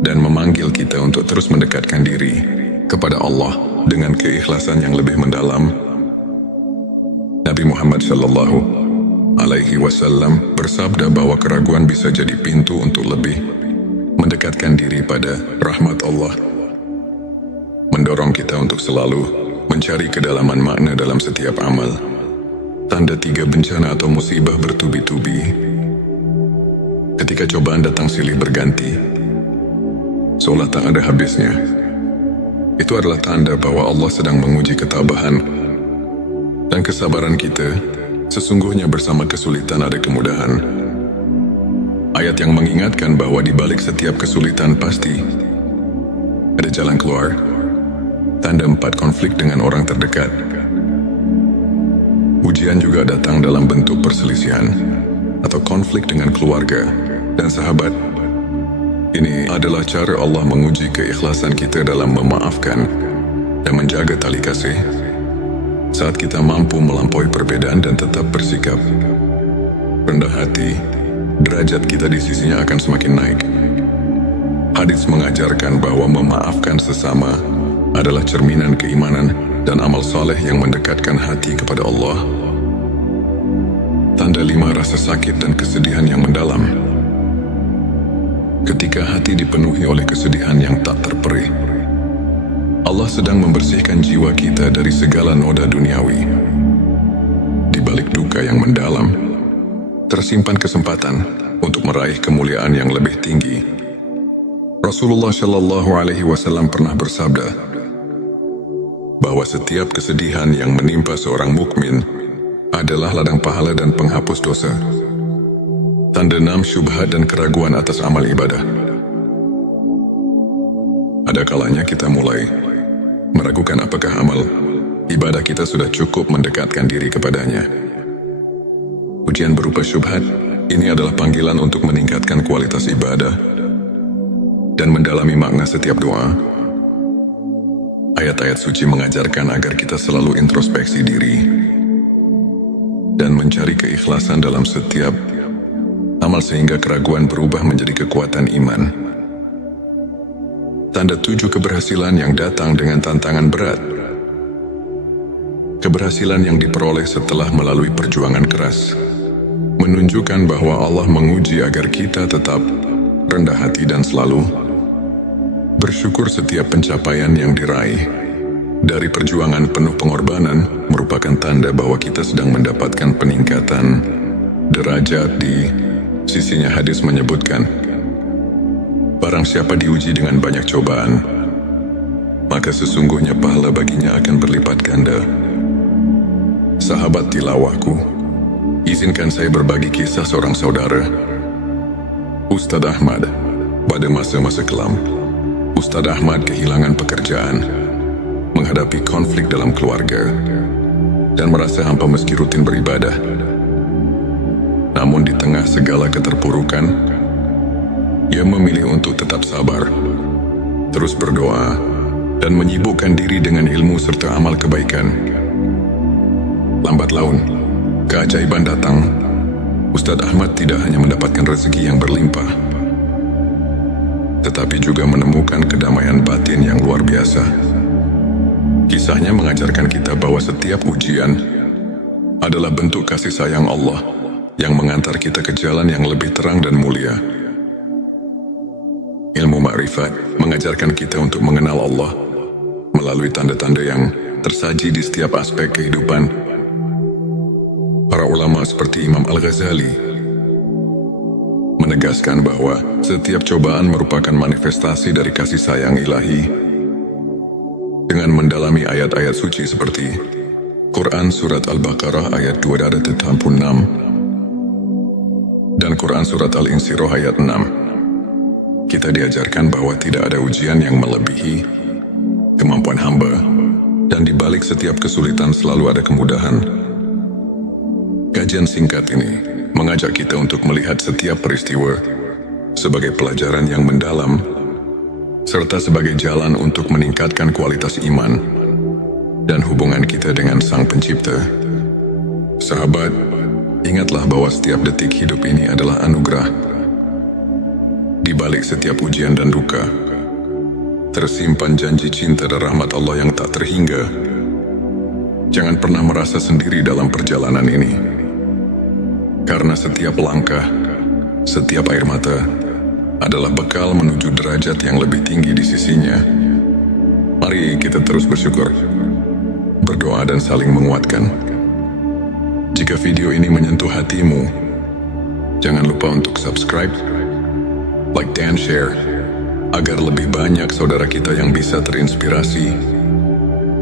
dan memanggil kita untuk terus mendekatkan diri kepada Allah dengan keikhlasan yang lebih mendalam. Nabi Muhammad Shallallahu Alaihi Wasallam bersabda bahwa keraguan bisa jadi pintu untuk lebih mendekatkan diri pada rahmat Allah, mendorong kita untuk selalu mencari kedalaman makna dalam setiap amal. Tanda 3, bencana atau musibah bertubi-tubi. Ketika cobaan datang silih berganti, seolah tak ada habisnya, itu adalah tanda bahwa Allah sedang menguji ketabahan dan kesabaran kita. Sesungguhnya bersama kesulitan ada kemudahan. Ayat yang mengingatkan bahwa di balik setiap kesulitan pasti ada jalan keluar. Tanda 4, konflik dengan orang terdekat. Ujian juga datang dalam bentuk perselisihan atau konflik dengan keluarga dan sahabat. Ini adalah cara Allah menguji keikhlasan kita dalam memaafkan dan menjaga tali kasih. Saat kita mampu melampaui perbedaan dan tetap bersikap rendah hati, derajat kita di sisinya akan semakin naik. Hadits mengajarkan bahwa memaafkan sesama adalah cerminan keimanan dan amal saleh yang mendekatkan hati kepada Allah. Tanda 5, rasa sakit dan kesedihan yang mendalam. Ketika hati dipenuhi oleh kesedihan yang tak terperih, Allah sedang membersihkan jiwa kita dari segala noda duniawi. Di balik duka yang mendalam, tersimpan kesempatan untuk meraih kemuliaan yang lebih tinggi. Rasulullah Shallallahu Alaihi Wasallam pernah bersabda bahwa setiap kesedihan yang menimpa seorang mukmin adalah ladang pahala dan penghapus dosa. Tanda 6, syubhat dan keraguan atas amal ibadah. Ada kalanya kita mulai meragukan apakah amal ibadah kita sudah cukup mendekatkan diri kepadanya. Ujian berupa syubhat ini adalah panggilan untuk meningkatkan kualitas ibadah dan mendalami makna setiap doa. Ayat-ayat suci mengajarkan agar kita selalu introspeksi diri dan mencari keikhlasan dalam setiap amal sehingga keraguan berubah menjadi kekuatan iman. Tanda 7, keberhasilan yang datang dengan tantangan berat. Keberhasilan yang diperoleh setelah melalui perjuangan keras menunjukkan bahwa Allah menguji agar kita tetap rendah hati dan selalu bersyukur. Setiap pencapaian yang diraih dari perjuangan penuh pengorbanan merupakan tanda bahwa kita sedang mendapatkan peningkatan derajat di sisinya. Hadis menyebutkan, barang siapa diuji dengan banyak cobaan, maka sesungguhnya pahala baginya akan berlipat ganda. Sahabat tilawahku, izinkan saya berbagi kisah seorang saudara, Ustadz Ahmad. Pada masa-masa kelam, Ustadz Ahmad kehilangan pekerjaan, menghadapi konflik dalam keluarga, dan merasa hampa meski rutin beribadah. Namun di tengah segala keterpurukan, ia memilih untuk tetap sabar, terus berdoa, dan menyibukkan diri dengan ilmu serta amal kebaikan. Lambat laun, keajaiban datang. Ustadz Ahmad tidak hanya mendapatkan rezeki yang berlimpah, tetapi juga menemukan kedamaian batin yang luar biasa. Kisahnya mengajarkan kita bahwa setiap ujian adalah bentuk kasih sayang Allah yang mengantar kita ke jalan yang lebih terang dan mulia. Ilmu ma'rifat mengajarkan kita untuk mengenal Allah melalui tanda-tanda yang tersaji di setiap aspek kehidupan. Para ulama seperti Imam Al-Ghazali menegaskan bahwa setiap cobaan merupakan manifestasi dari kasih sayang ilahi. Dengan mendalami ayat-ayat suci seperti Quran Surat Al-Baqarah ayat 286 dan Quran Surat Al-Insyirah ayat 6, kita diajarkan bahwa tidak ada ujian yang melebihi kemampuan hamba, dan di balik setiap kesulitan selalu ada kemudahan. Kajian singkat ini mengajak kita untuk melihat setiap peristiwa sebagai pelajaran yang mendalam, serta sebagai jalan untuk meningkatkan kualitas iman dan hubungan kita dengan Sang Pencipta. Sahabat, ingatlah bahwa setiap detik hidup ini adalah anugerah. Di balik setiap ujian dan duka, tersimpan janji cinta dan rahmat Allah yang tak terhingga. Jangan pernah merasa sendiri dalam perjalanan ini, karena setiap langkah, setiap air mata adalah bekal menuju derajat yang lebih tinggi di sisinya. Mari kita terus bersyukur, berdoa dan saling menguatkan. Jika video ini menyentuh hatimu, jangan lupa untuk subscribe, like dan share, agar lebih banyak saudara kita yang bisa terinspirasi.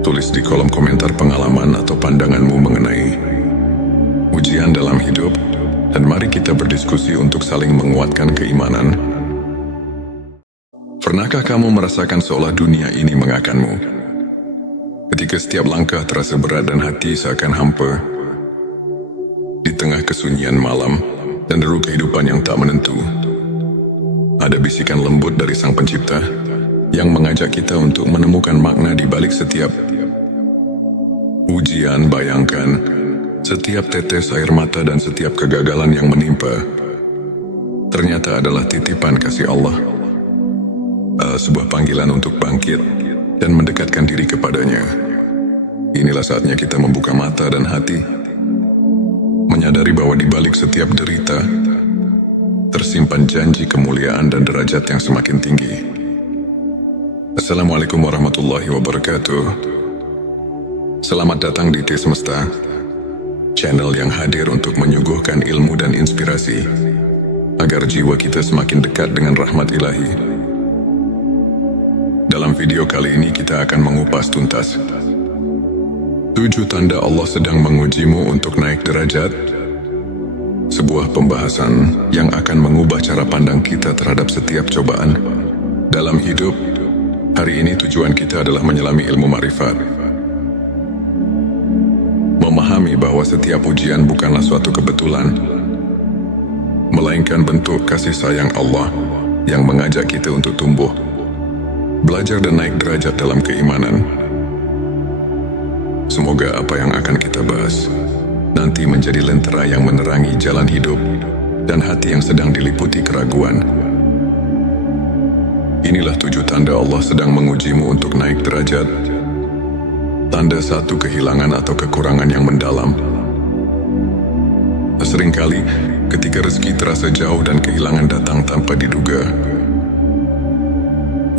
Tulis di kolom komentar pengalaman atau pandanganmu mengenai ujian dalam hidup, dan mari kita berdiskusi untuk saling menguatkan keimanan. Pernahkah kamu merasakan seolah dunia ini mengakanmu? Ketika setiap langkah terasa berat dan hati seakan hampa, di tengah kesunyian malam dan deru kehidupan yang tak menentu, ada bisikan lembut dari Sang Pencipta yang mengajak kita untuk menemukan makna di balik setiap ujian. Bayangkan, setiap tetes air mata dan setiap kegagalan yang menimpa ternyata adalah titipan kasih Allah, sebuah panggilan untuk bangkit dan mendekatkan diri kepadanya. Inilah saatnya kita membuka mata dan hati, menyadari bahwa di balik setiap derita tersimpan janji kemuliaan dan derajat yang semakin tinggi. Assalamualaikum warahmatullahi wabarakatuh. Selamat datang di T Semesta, channel yang hadir untuk menyuguhkan ilmu dan inspirasi agar jiwa kita semakin dekat dengan rahmat ilahi. Dalam video kali ini kita akan mengupas tuntas 7 tanda Allah sedang mengujimu untuk naik derajat, sebuah pembahasan yang akan mengubah cara pandang kita terhadap setiap cobaan dalam hidup. Hari ini tujuan kita adalah menyelami ilmu ma'rifat, memahami bahwa setiap ujian bukanlah suatu kebetulan, melainkan bentuk kasih sayang Allah yang mengajak kita untuk tumbuh, belajar dan naik derajat dalam keimanan. Semoga apa yang akan kita bahas nanti menjadi lentera yang menerangi jalan hidup dan hati yang sedang diliputi keraguan. Inilah 7 tanda Allah sedang mengujimu untuk naik derajat. Tanda 1, kehilangan atau kekurangan yang mendalam. Seringkali ketika rezeki terasa jauh dan kehilangan datang tanpa diduga,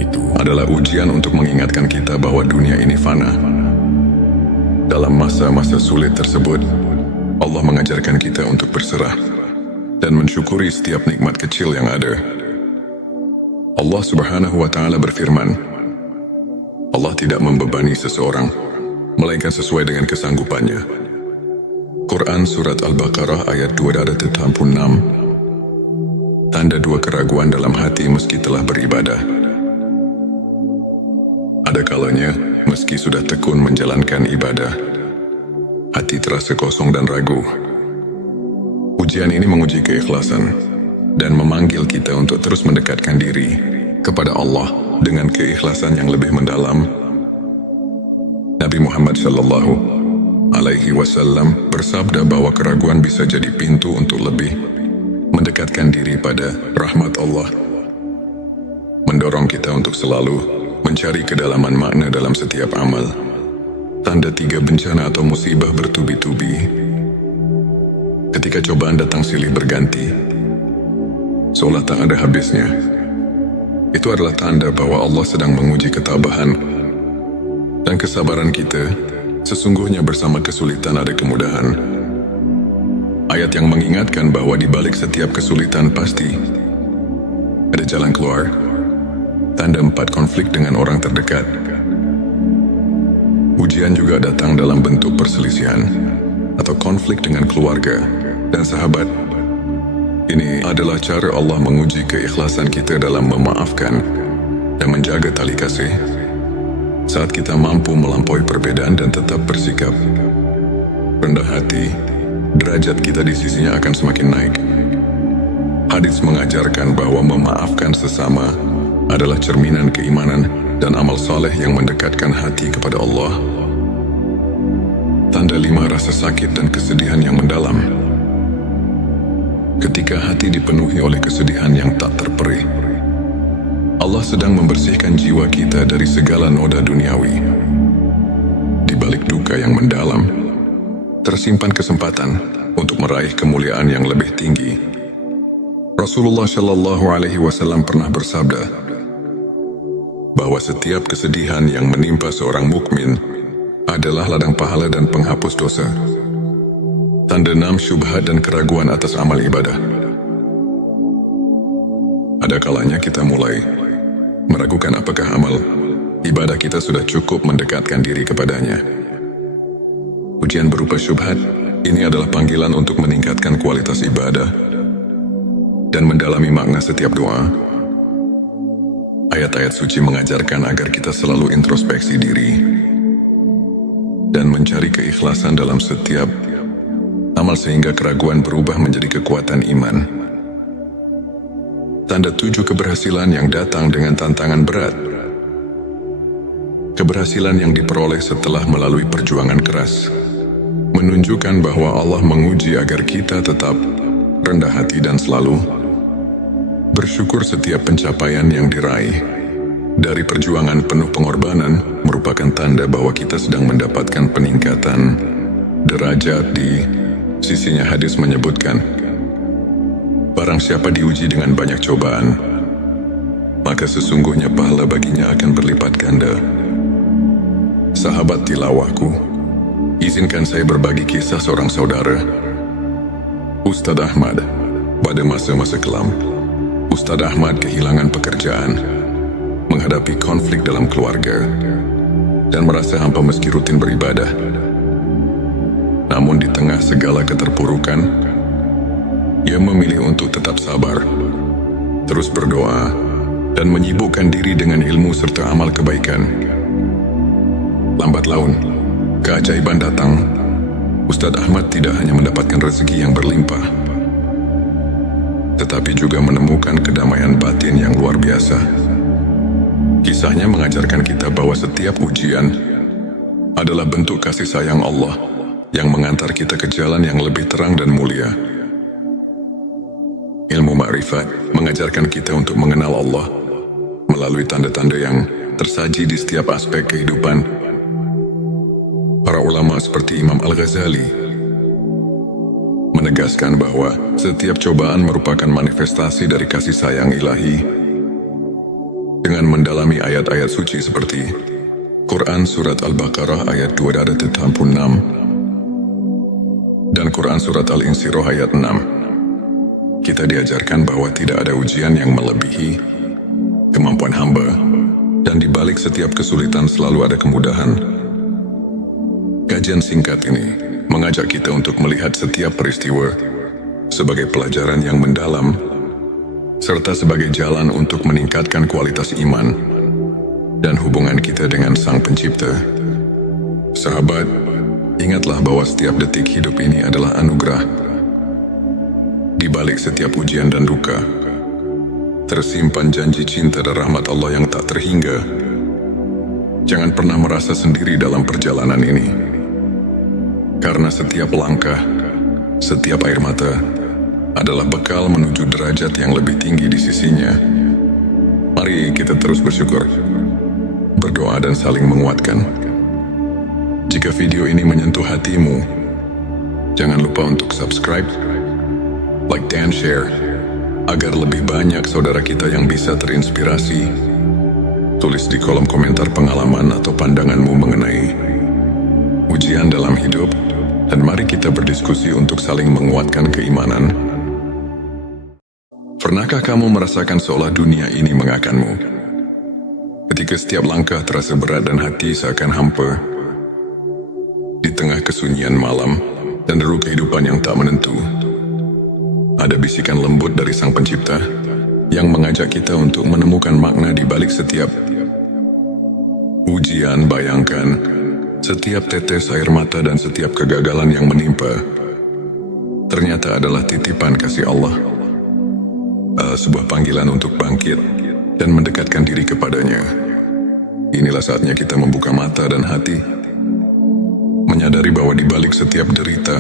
itu adalah ujian untuk mengingatkan kita bahwa dunia ini fana. Dalam masa-masa sulit tersebut, Allah mengajarkan kita untuk berserah dan mensyukuri setiap nikmat kecil yang ada. Allah Subhanahu wa Ta'ala berfirman, Allah tidak membebani seseorang melainkan sesuai dengan kesanggupannya. Quran Surat Al-Baqarah ayat 286. Tanda 2, keraguan dalam hati meski telah beribadah. Ada kalanya, meski sudah tekun menjalankan ibadah, hati terasa kosong dan ragu. Ujian ini menguji keikhlasan dan memanggil kita untuk terus mendekatkan diri kepada Allah dengan keikhlasan yang lebih mendalam Nabi Muhammad Shallallahu Alaihi Wasallam bersabda bahwa keraguan bisa jadi pintu untuk lebih mendekatkan diri pada rahmat Allah, mendorong kita untuk selalu mencari kedalaman makna dalam setiap amal. Tanda 3 bencana atau musibah bertubi-tubi. Ketika cobaan datang silih berganti, seolah tak ada habisnya. Itu adalah tanda bahwa Allah sedang menguji ketabahan dan kesabaran kita. Sesungguhnya bersama kesulitan ada kemudahan. Ayat yang mengingatkan bahwa di balik setiap kesulitan pasti ada jalan keluar. Tanda 4 konflik dengan orang terdekat. Ujian juga datang dalam bentuk perselisihan atau konflik dengan keluarga dan sahabat. Ini adalah cara Allah menguji keikhlasan kita dalam memaafkan dan menjaga tali kasih. Saat kita mampu melampaui perbedaan dan tetap bersikap rendah hati, derajat kita di sisinya akan semakin naik. Hadis mengajarkan bahwa memaafkan sesama adalah cerminan keimanan dan amal saleh yang mendekatkan hati kepada Allah. Tanda 5 rasa sakit dan kesedihan yang mendalam. Ketika hati dipenuhi oleh kesedihan yang tak terperih, Allah sedang membersihkan jiwa kita dari segala noda duniawi. Di balik duka yang mendalam, tersimpan kesempatan untuk meraih kemuliaan yang lebih tinggi. Rasulullah Shallallahu Alaihi Wasallam pernah bersabda bahwa setiap kesedihan yang menimpa seorang mukmin adalah ladang pahala dan penghapus dosa. Tanda 6 syubhat dan keraguan atas amal ibadah. Ada kalanya kita mulai meragukan apakah amal ibadah kita sudah cukup mendekatkan diri kepadanya. Ujian berupa syubhat ini adalah panggilan untuk meningkatkan kualitas ibadah dan mendalami makna setiap doa. Ayat-ayat suci mengajarkan agar kita selalu introspeksi diri dan mencari keikhlasan dalam setiap amal sehingga keraguan berubah menjadi kekuatan iman. Tanda 7 keberhasilan yang datang dengan tantangan berat. Keberhasilan yang diperoleh setelah melalui perjuangan keras menunjukkan bahwa Allah menguji agar kita tetap rendah hati dan selalu bersyukur. Setiap pencapaian yang diraih dari perjuangan penuh pengorbanan merupakan tanda bahwa kita sedang mendapatkan peningkatan derajat di sisinya. Hadis menyebutkan, barang siapa diuji dengan banyak cobaan, maka sesungguhnya pahala baginya akan berlipat ganda. Sahabat tilawahku, izinkan saya berbagi kisah seorang saudara, Ustadz Ahmad. Pada masa-masa kelam, Ustadz Ahmad kehilangan pekerjaan, menghadapi konflik dalam keluarga, dan merasa hampa meski rutin beribadah. Namun di tengah segala keterpurukan, ia memilih untuk tetap sabar, terus berdoa, dan menyibukkan diri dengan ilmu serta amal kebaikan. Lambat laun, keajaiban datang. Ustadz Ahmad tidak hanya mendapatkan rezeki yang berlimpah, tetapi juga menemukan kedamaian batin yang luar biasa. Kisahnya mengajarkan kita bahwa setiap ujian adalah bentuk kasih sayang Allah yang mengantar kita ke jalan yang lebih terang dan mulia. Ilmu ma'rifat mengajarkan kita untuk mengenal Allah melalui tanda-tanda yang tersaji di setiap aspek kehidupan. Para ulama seperti Imam Al-Ghazali menegaskan bahwa setiap cobaan merupakan manifestasi dari kasih sayang ilahi. Dengan mendalami ayat-ayat suci seperti Quran Surat Al-Baqarah ayat 286 dan Quran Surat Al-Insyirah ayat 6, kita diajarkan bahwa tidak ada ujian yang melebihi kemampuan hamba, dan di balik setiap kesulitan selalu ada kemudahan. Kajian singkat ini mengajak kita untuk melihat setiap peristiwa sebagai pelajaran yang mendalam, serta sebagai jalan untuk meningkatkan kualitas iman dan hubungan kita dengan Sang Pencipta. Sahabat, ingatlah bahwa setiap detik hidup ini adalah anugerah. Di balik setiap ujian dan duka, tersimpan janji cinta dan rahmat Allah yang tak terhingga. Jangan pernah merasa sendiri dalam perjalanan ini. Karena setiap langkah, setiap air mata adalah bekal menuju derajat yang lebih tinggi di sisinya. Mari kita terus bersyukur, berdoa dan saling menguatkan. Jika video ini menyentuh hatimu, jangan lupa untuk subscribe, like dan share, agar lebih banyak saudara kita yang bisa terinspirasi. Tulis di kolom komentar pengalaman atau pandanganmu mengenai ujian dalam hidup, dan mari kita berdiskusi untuk saling menguatkan keimanan. Pernahkah kamu merasakan seolah dunia ini mengakanmu? Ketika setiap langkah terasa berat dan hati seakan hampa, di tengah kesunyian malam dan deru kehidupan yang tak menentu, ada bisikan lembut dari Sang Pencipta yang mengajak kita untuk menemukan makna di balik setiap ujian. Bayangkan, setiap tetes air mata dan setiap kegagalan yang menimpa ternyata adalah titipan kasih Allah, sebuah panggilan untuk bangkit dan mendekatkan diri kepadanya. Inilah saatnya kita membuka mata dan hati, menyadari bahwa di balik setiap derita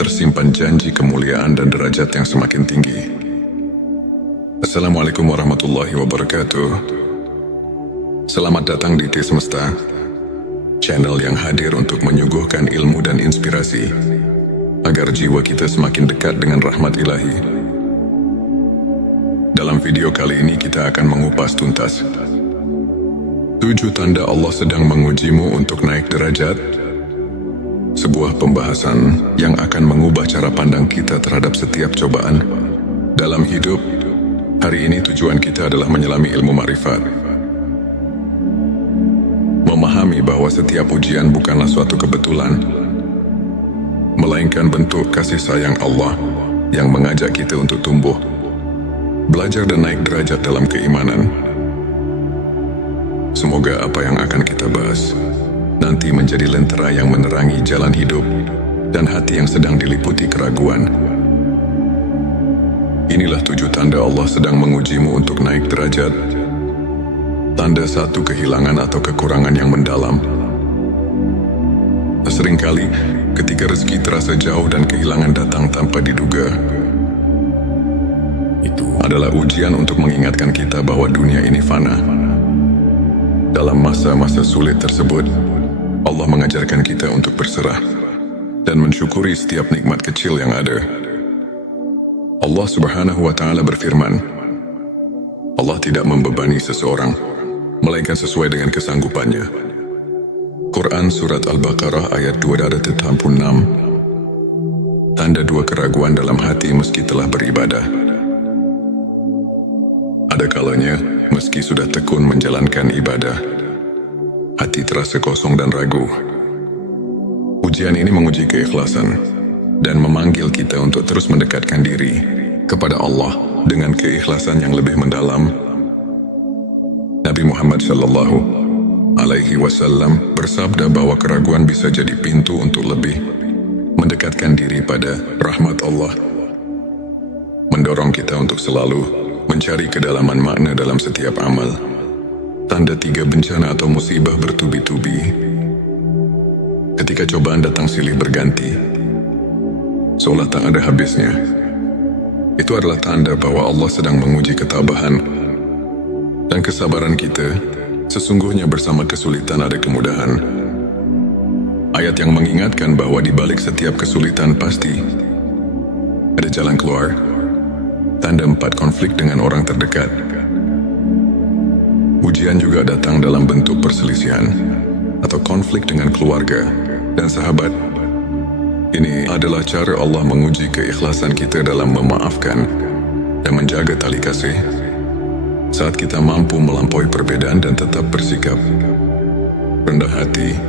tersimpan janji kemuliaan dan derajat yang semakin tinggi. Assalamualaikum warahmatullahi wabarakatuh. Selamat datang di T Semesta, channel yang hadir untuk menyuguhkan ilmu dan inspirasi agar jiwa kita semakin dekat dengan rahmat ilahi. Dalam video kali ini kita akan mengupas tuntas 7 tanda Allah sedang mengujimu untuk naik derajat. Sebuah pembahasan yang akan mengubah cara pandang kita terhadap setiap cobaan dalam hidup. Hari ini tujuan kita adalah menyelami ilmu ma'rifat, memahami bahwa setiap ujian bukanlah suatu kebetulan, melainkan bentuk kasih sayang Allah yang mengajak kita untuk tumbuh, belajar dan naik derajat dalam keimanan. Semoga apa yang akan kita bahas nanti menjadi lentera yang menerangi jalan hidup dan hati yang sedang diliputi keraguan. Inilah 7 tanda Allah sedang mengujimu untuk naik derajat. Tanda 1, kehilangan atau kekurangan yang mendalam. Seringkali ketika rezeki terasa jauh dan kehilangan datang tanpa diduga, itu adalah ujian untuk mengingatkan kita bahwa dunia ini fana. Dalam masa-masa sulit tersebut, Allah mengajarkan kita untuk berserah dan mensyukuri setiap nikmat kecil yang ada. Allah Subhanahu wa Ta'ala berfirman, Allah tidak membebani seseorang melainkan sesuai dengan kesanggupannya. Quran Surat Al-Baqarah ayat 286. Tanda 2, keraguan dalam hati meski telah beribadah. Ada kalanya, meski sudah tekun menjalankan ibadah, hati terasa kosong dan ragu. Ujian ini menguji keikhlasan dan memanggil kita untuk terus mendekatkan diri kepada Allah dengan keikhlasan yang lebih mendalam. Nabi Muhammad Shallallahu Alaihi Wasallam bersabda bahwa keraguan bisa jadi pintu untuk lebih mendekatkan diri pada rahmat Allah, mendorong kita untuk selalu mencari kedalaman makna dalam setiap amal. Tanda 3, bencana atau musibah bertubi-tubi. Ketika cobaan datang silih berganti, seolah tak ada habisnya, itu adalah tanda bahwa Allah sedang menguji ketabahan dan kesabaran kita. Sesungguhnya bersama kesulitan ada kemudahan. Ayat yang mengingatkan bahwa di balik setiap kesulitan pasti ada jalan keluar. Tanda 4, konflik dengan orang terdekat. Ujian juga datang dalam bentuk perselisihan atau konflik dengan keluarga dan sahabat. Ini adalah cara Allah menguji keikhlasan kita dalam memaafkan dan menjaga tali kasih. Saat kita mampu melampaui perbedaan dan tetap bersikap rendah hati,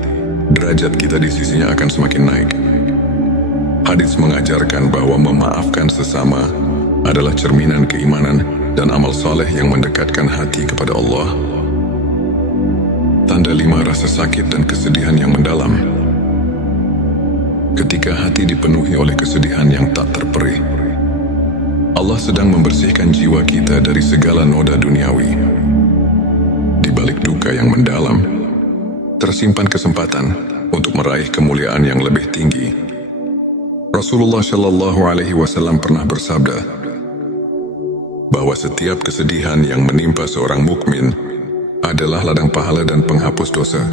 derajat kita di sisinya akan semakin naik. Hadis mengajarkan bahwa memaafkan sesama adalah cerminan keimanan dan amal saleh yang mendekatkan hati kepada Allah. Tanda 5, rasa sakit dan kesedihan yang mendalam. Ketika hati dipenuhi oleh kesedihan yang tak terperih, Allah sedang membersihkan jiwa kita dari segala noda duniawi. Di balik balik duka yang mendalam, tersimpan kesempatan untuk meraih kemuliaan yang lebih tinggi. Rasulullah Shallallahu Alaihi Wasallam pernah bersabda bahwa setiap kesedihan yang menimpa seorang mukmin adalah ladang pahala dan penghapus dosa.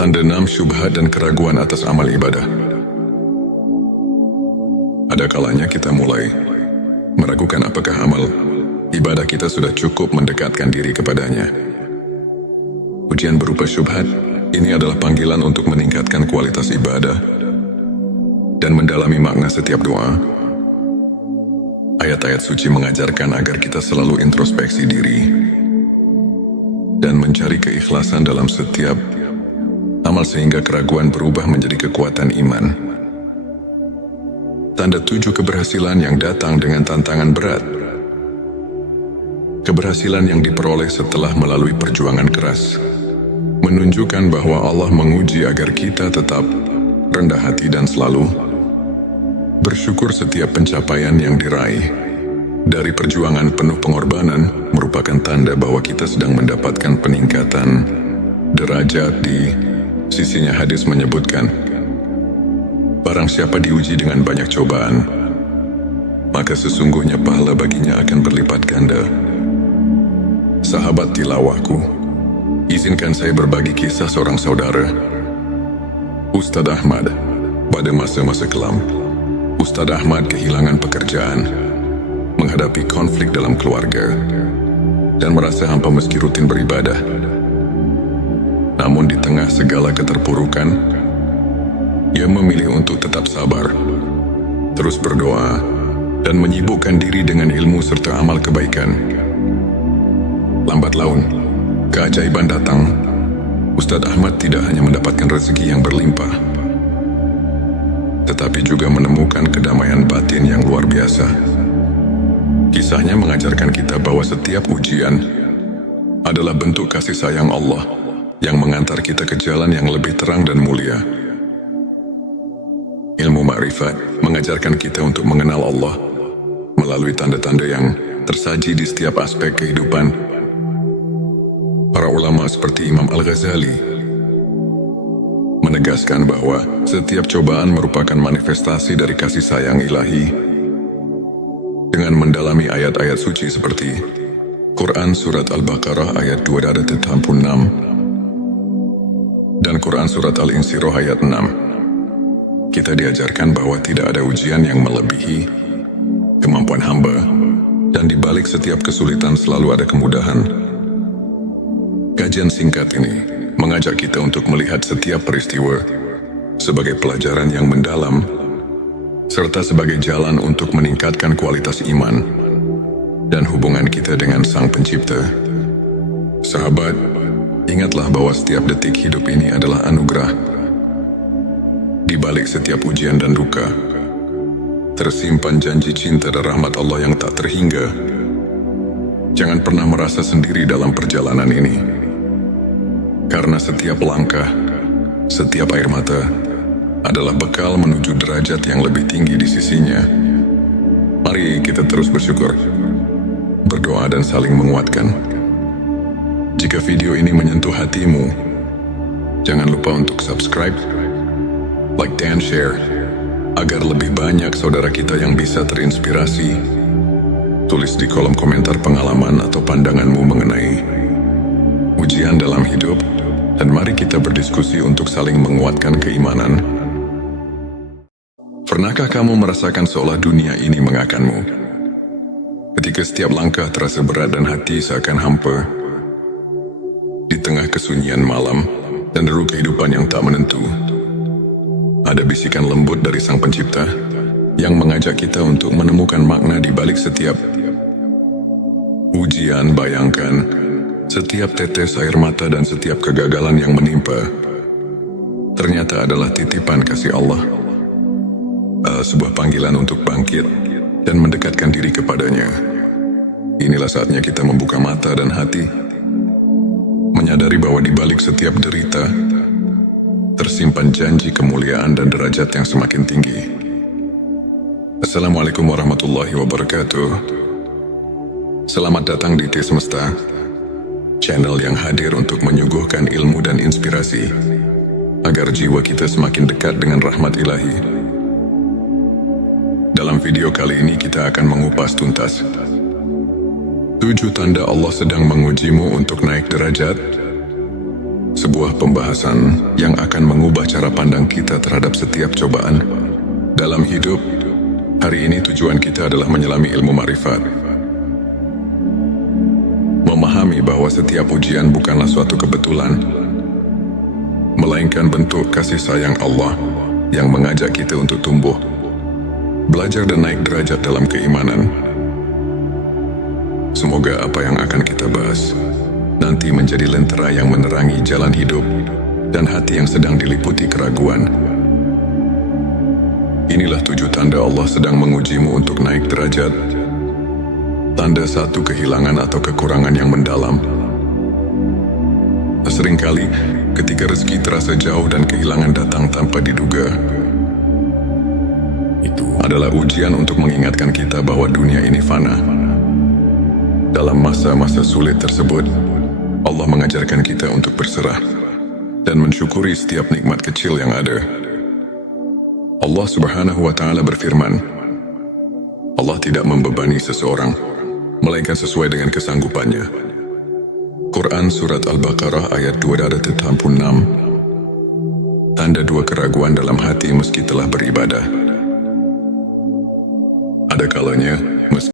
Tanda 6 syubhat dan keraguan atas amal ibadah. Ada kalanya kita mulai meragukan apakah amal ibadah kita sudah cukup mendekatkan diri kepadanya. Ujian berupa syubhat ini adalah panggilan untuk meningkatkan kualitas ibadah dan mendalami makna setiap doa. Ayat-ayat suci mengajarkan agar kita selalu introspeksi diri dan mencari keikhlasan dalam setiap amal sehingga keraguan berubah menjadi kekuatan iman. Tanda 7 keberhasilan yang datang dengan tantangan berat. Keberhasilan yang diperoleh setelah melalui perjuangan keras menunjukkan bahwa Allah menguji agar kita tetap rendah hati dan selalu bersyukur. Setiap pencapaian yang diraih dari perjuangan penuh pengorbanan merupakan tanda bahwa kita sedang mendapatkan peningkatan derajat di sisinya. Hadis menyebutkan, barang siapa diuji dengan banyak cobaan, maka sesungguhnya pahala baginya akan berlipat ganda. Sahabat tilawahku, izinkan saya berbagi kisah seorang saudara, Ustadz Ahmad. Pada masa-masa kelam, Ustadz Ahmad kehilangan pekerjaan, menghadapi konflik dalam keluarga, dan merasa hampa meski rutin beribadah. Namun di tengah segala keterpurukan, ia memilih untuk tetap sabar, terus berdoa, dan menyibukkan diri dengan ilmu serta amal kebaikan. Lambat laun, keajaiban datang. Ustadz Ahmad tidak hanya mendapatkan rezeki yang berlimpah, tetapi juga menemukan kedamaian batin yang luar biasa. Kisahnya mengajarkan kita bahwa setiap ujian adalah bentuk kasih sayang Allah yang mengantar kita ke jalan yang lebih terang dan mulia. Ilmu ma'rifat mengajarkan kita untuk mengenal Allah melalui tanda-tanda yang tersaji di setiap aspek kehidupan. Para ulama seperti Imam Al-Ghazali menegaskan bahwa setiap cobaan merupakan manifestasi dari kasih sayang ilahi. Dengan mendalami ayat-ayat suci seperti Quran Surat Al-Baqarah ayat 286 dan Quran Surat Al-Insyirah ayat 6, kita diajarkan bahwa tidak ada ujian yang melebihi kemampuan hamba, dan di balik setiap kesulitan selalu ada kemudahan. Kajian singkat ini mengajak kita untuk melihat setiap peristiwa sebagai pelajaran yang mendalam, serta sebagai jalan untuk meningkatkan kualitas iman dan hubungan kita dengan Sang Pencipta. Sahabat, ingatlah bahwa setiap detik hidup ini adalah anugerah. Di balik setiap ujian dan duka, tersimpan janji cinta dan rahmat Allah yang tak terhingga. Jangan pernah merasa sendiri dalam perjalanan ini, karena setiap langkah, setiap air mata adalah bekal menuju derajat yang lebih tinggi di sisinya. Mari kita terus bersyukur, berdoa dan saling menguatkan. Jika video ini menyentuh hatimu, jangan lupa untuk subscribe, like dan share, agar lebih banyak saudara kita yang bisa terinspirasi. Tulis di kolom komentar pengalaman atau pandanganmu mengenai ujian dalam hidup, dan mari kita berdiskusi untuk saling menguatkan keimanan. Pernahkah kamu merasakan seolah dunia ini mengakanmu? Ketika setiap langkah terasa berat dan hati seakan hampa, di tengah kesunyian malam dan deru kehidupan yang tak menentu, ada bisikan lembut dari Sang Pencipta yang mengajak kita untuk menemukan makna di balik setiap ujian. Bayangkan, setiap tetes air mata dan setiap kegagalan yang menimpa ternyata adalah titipan kasih Allah, sebuah panggilan untuk bangkit dan mendekatkan diri kepadanya. Inilah saatnya kita membuka mata dan hati, menyadari bahwa di balik setiap derita tersimpan janji kemuliaan dan derajat yang semakin tinggi. Assalamualaikum warahmatullahi wabarakatuh. Selamat datang di T Semesta, channel yang hadir untuk menyuguhkan ilmu dan inspirasi, agar jiwa kita semakin dekat dengan rahmat ilahi. Dalam video kali ini kita akan mengupas tuntas 7 tanda Allah sedang mengujimu untuk naik derajat, sebuah pembahasan yang akan mengubah cara pandang kita terhadap setiap cobaan dalam hidup. Hari ini tujuan kita adalah menyelami ilmu ma'rifat, memahami bahwa setiap ujian bukanlah suatu kebetulan, melainkan bentuk kasih sayang Allah yang mengajak kita untuk tumbuh, belajar dan naik derajat dalam keimanan. Semoga apa yang akan kita bahas nanti menjadi lentera yang menerangi jalan hidup dan hati yang sedang diliputi keraguan. Inilah 7 tanda Allah sedang mengujimu untuk naik derajat. Tanda 1, kehilangan atau kekurangan yang mendalam. Seringkali ketika rezeki terasa jauh dan kehilangan datang tanpa diduga, itu adalah ujian untuk mengingatkan kita bahwa dunia ini fana. Dalam masa-masa sulit tersebut, Allah mengajarkan kita untuk berserah dan mensyukuri setiap nikmat kecil yang ada. Allah Subhanahu wa Ta'ala berfirman, Allah tidak membebani seseorang melainkan sesuai dengan kesanggupannya. Quran Surat Al-Baqarah ayat 286. Tanda 2, keraguan dalam hati meski telah beribadah. Ada kalanya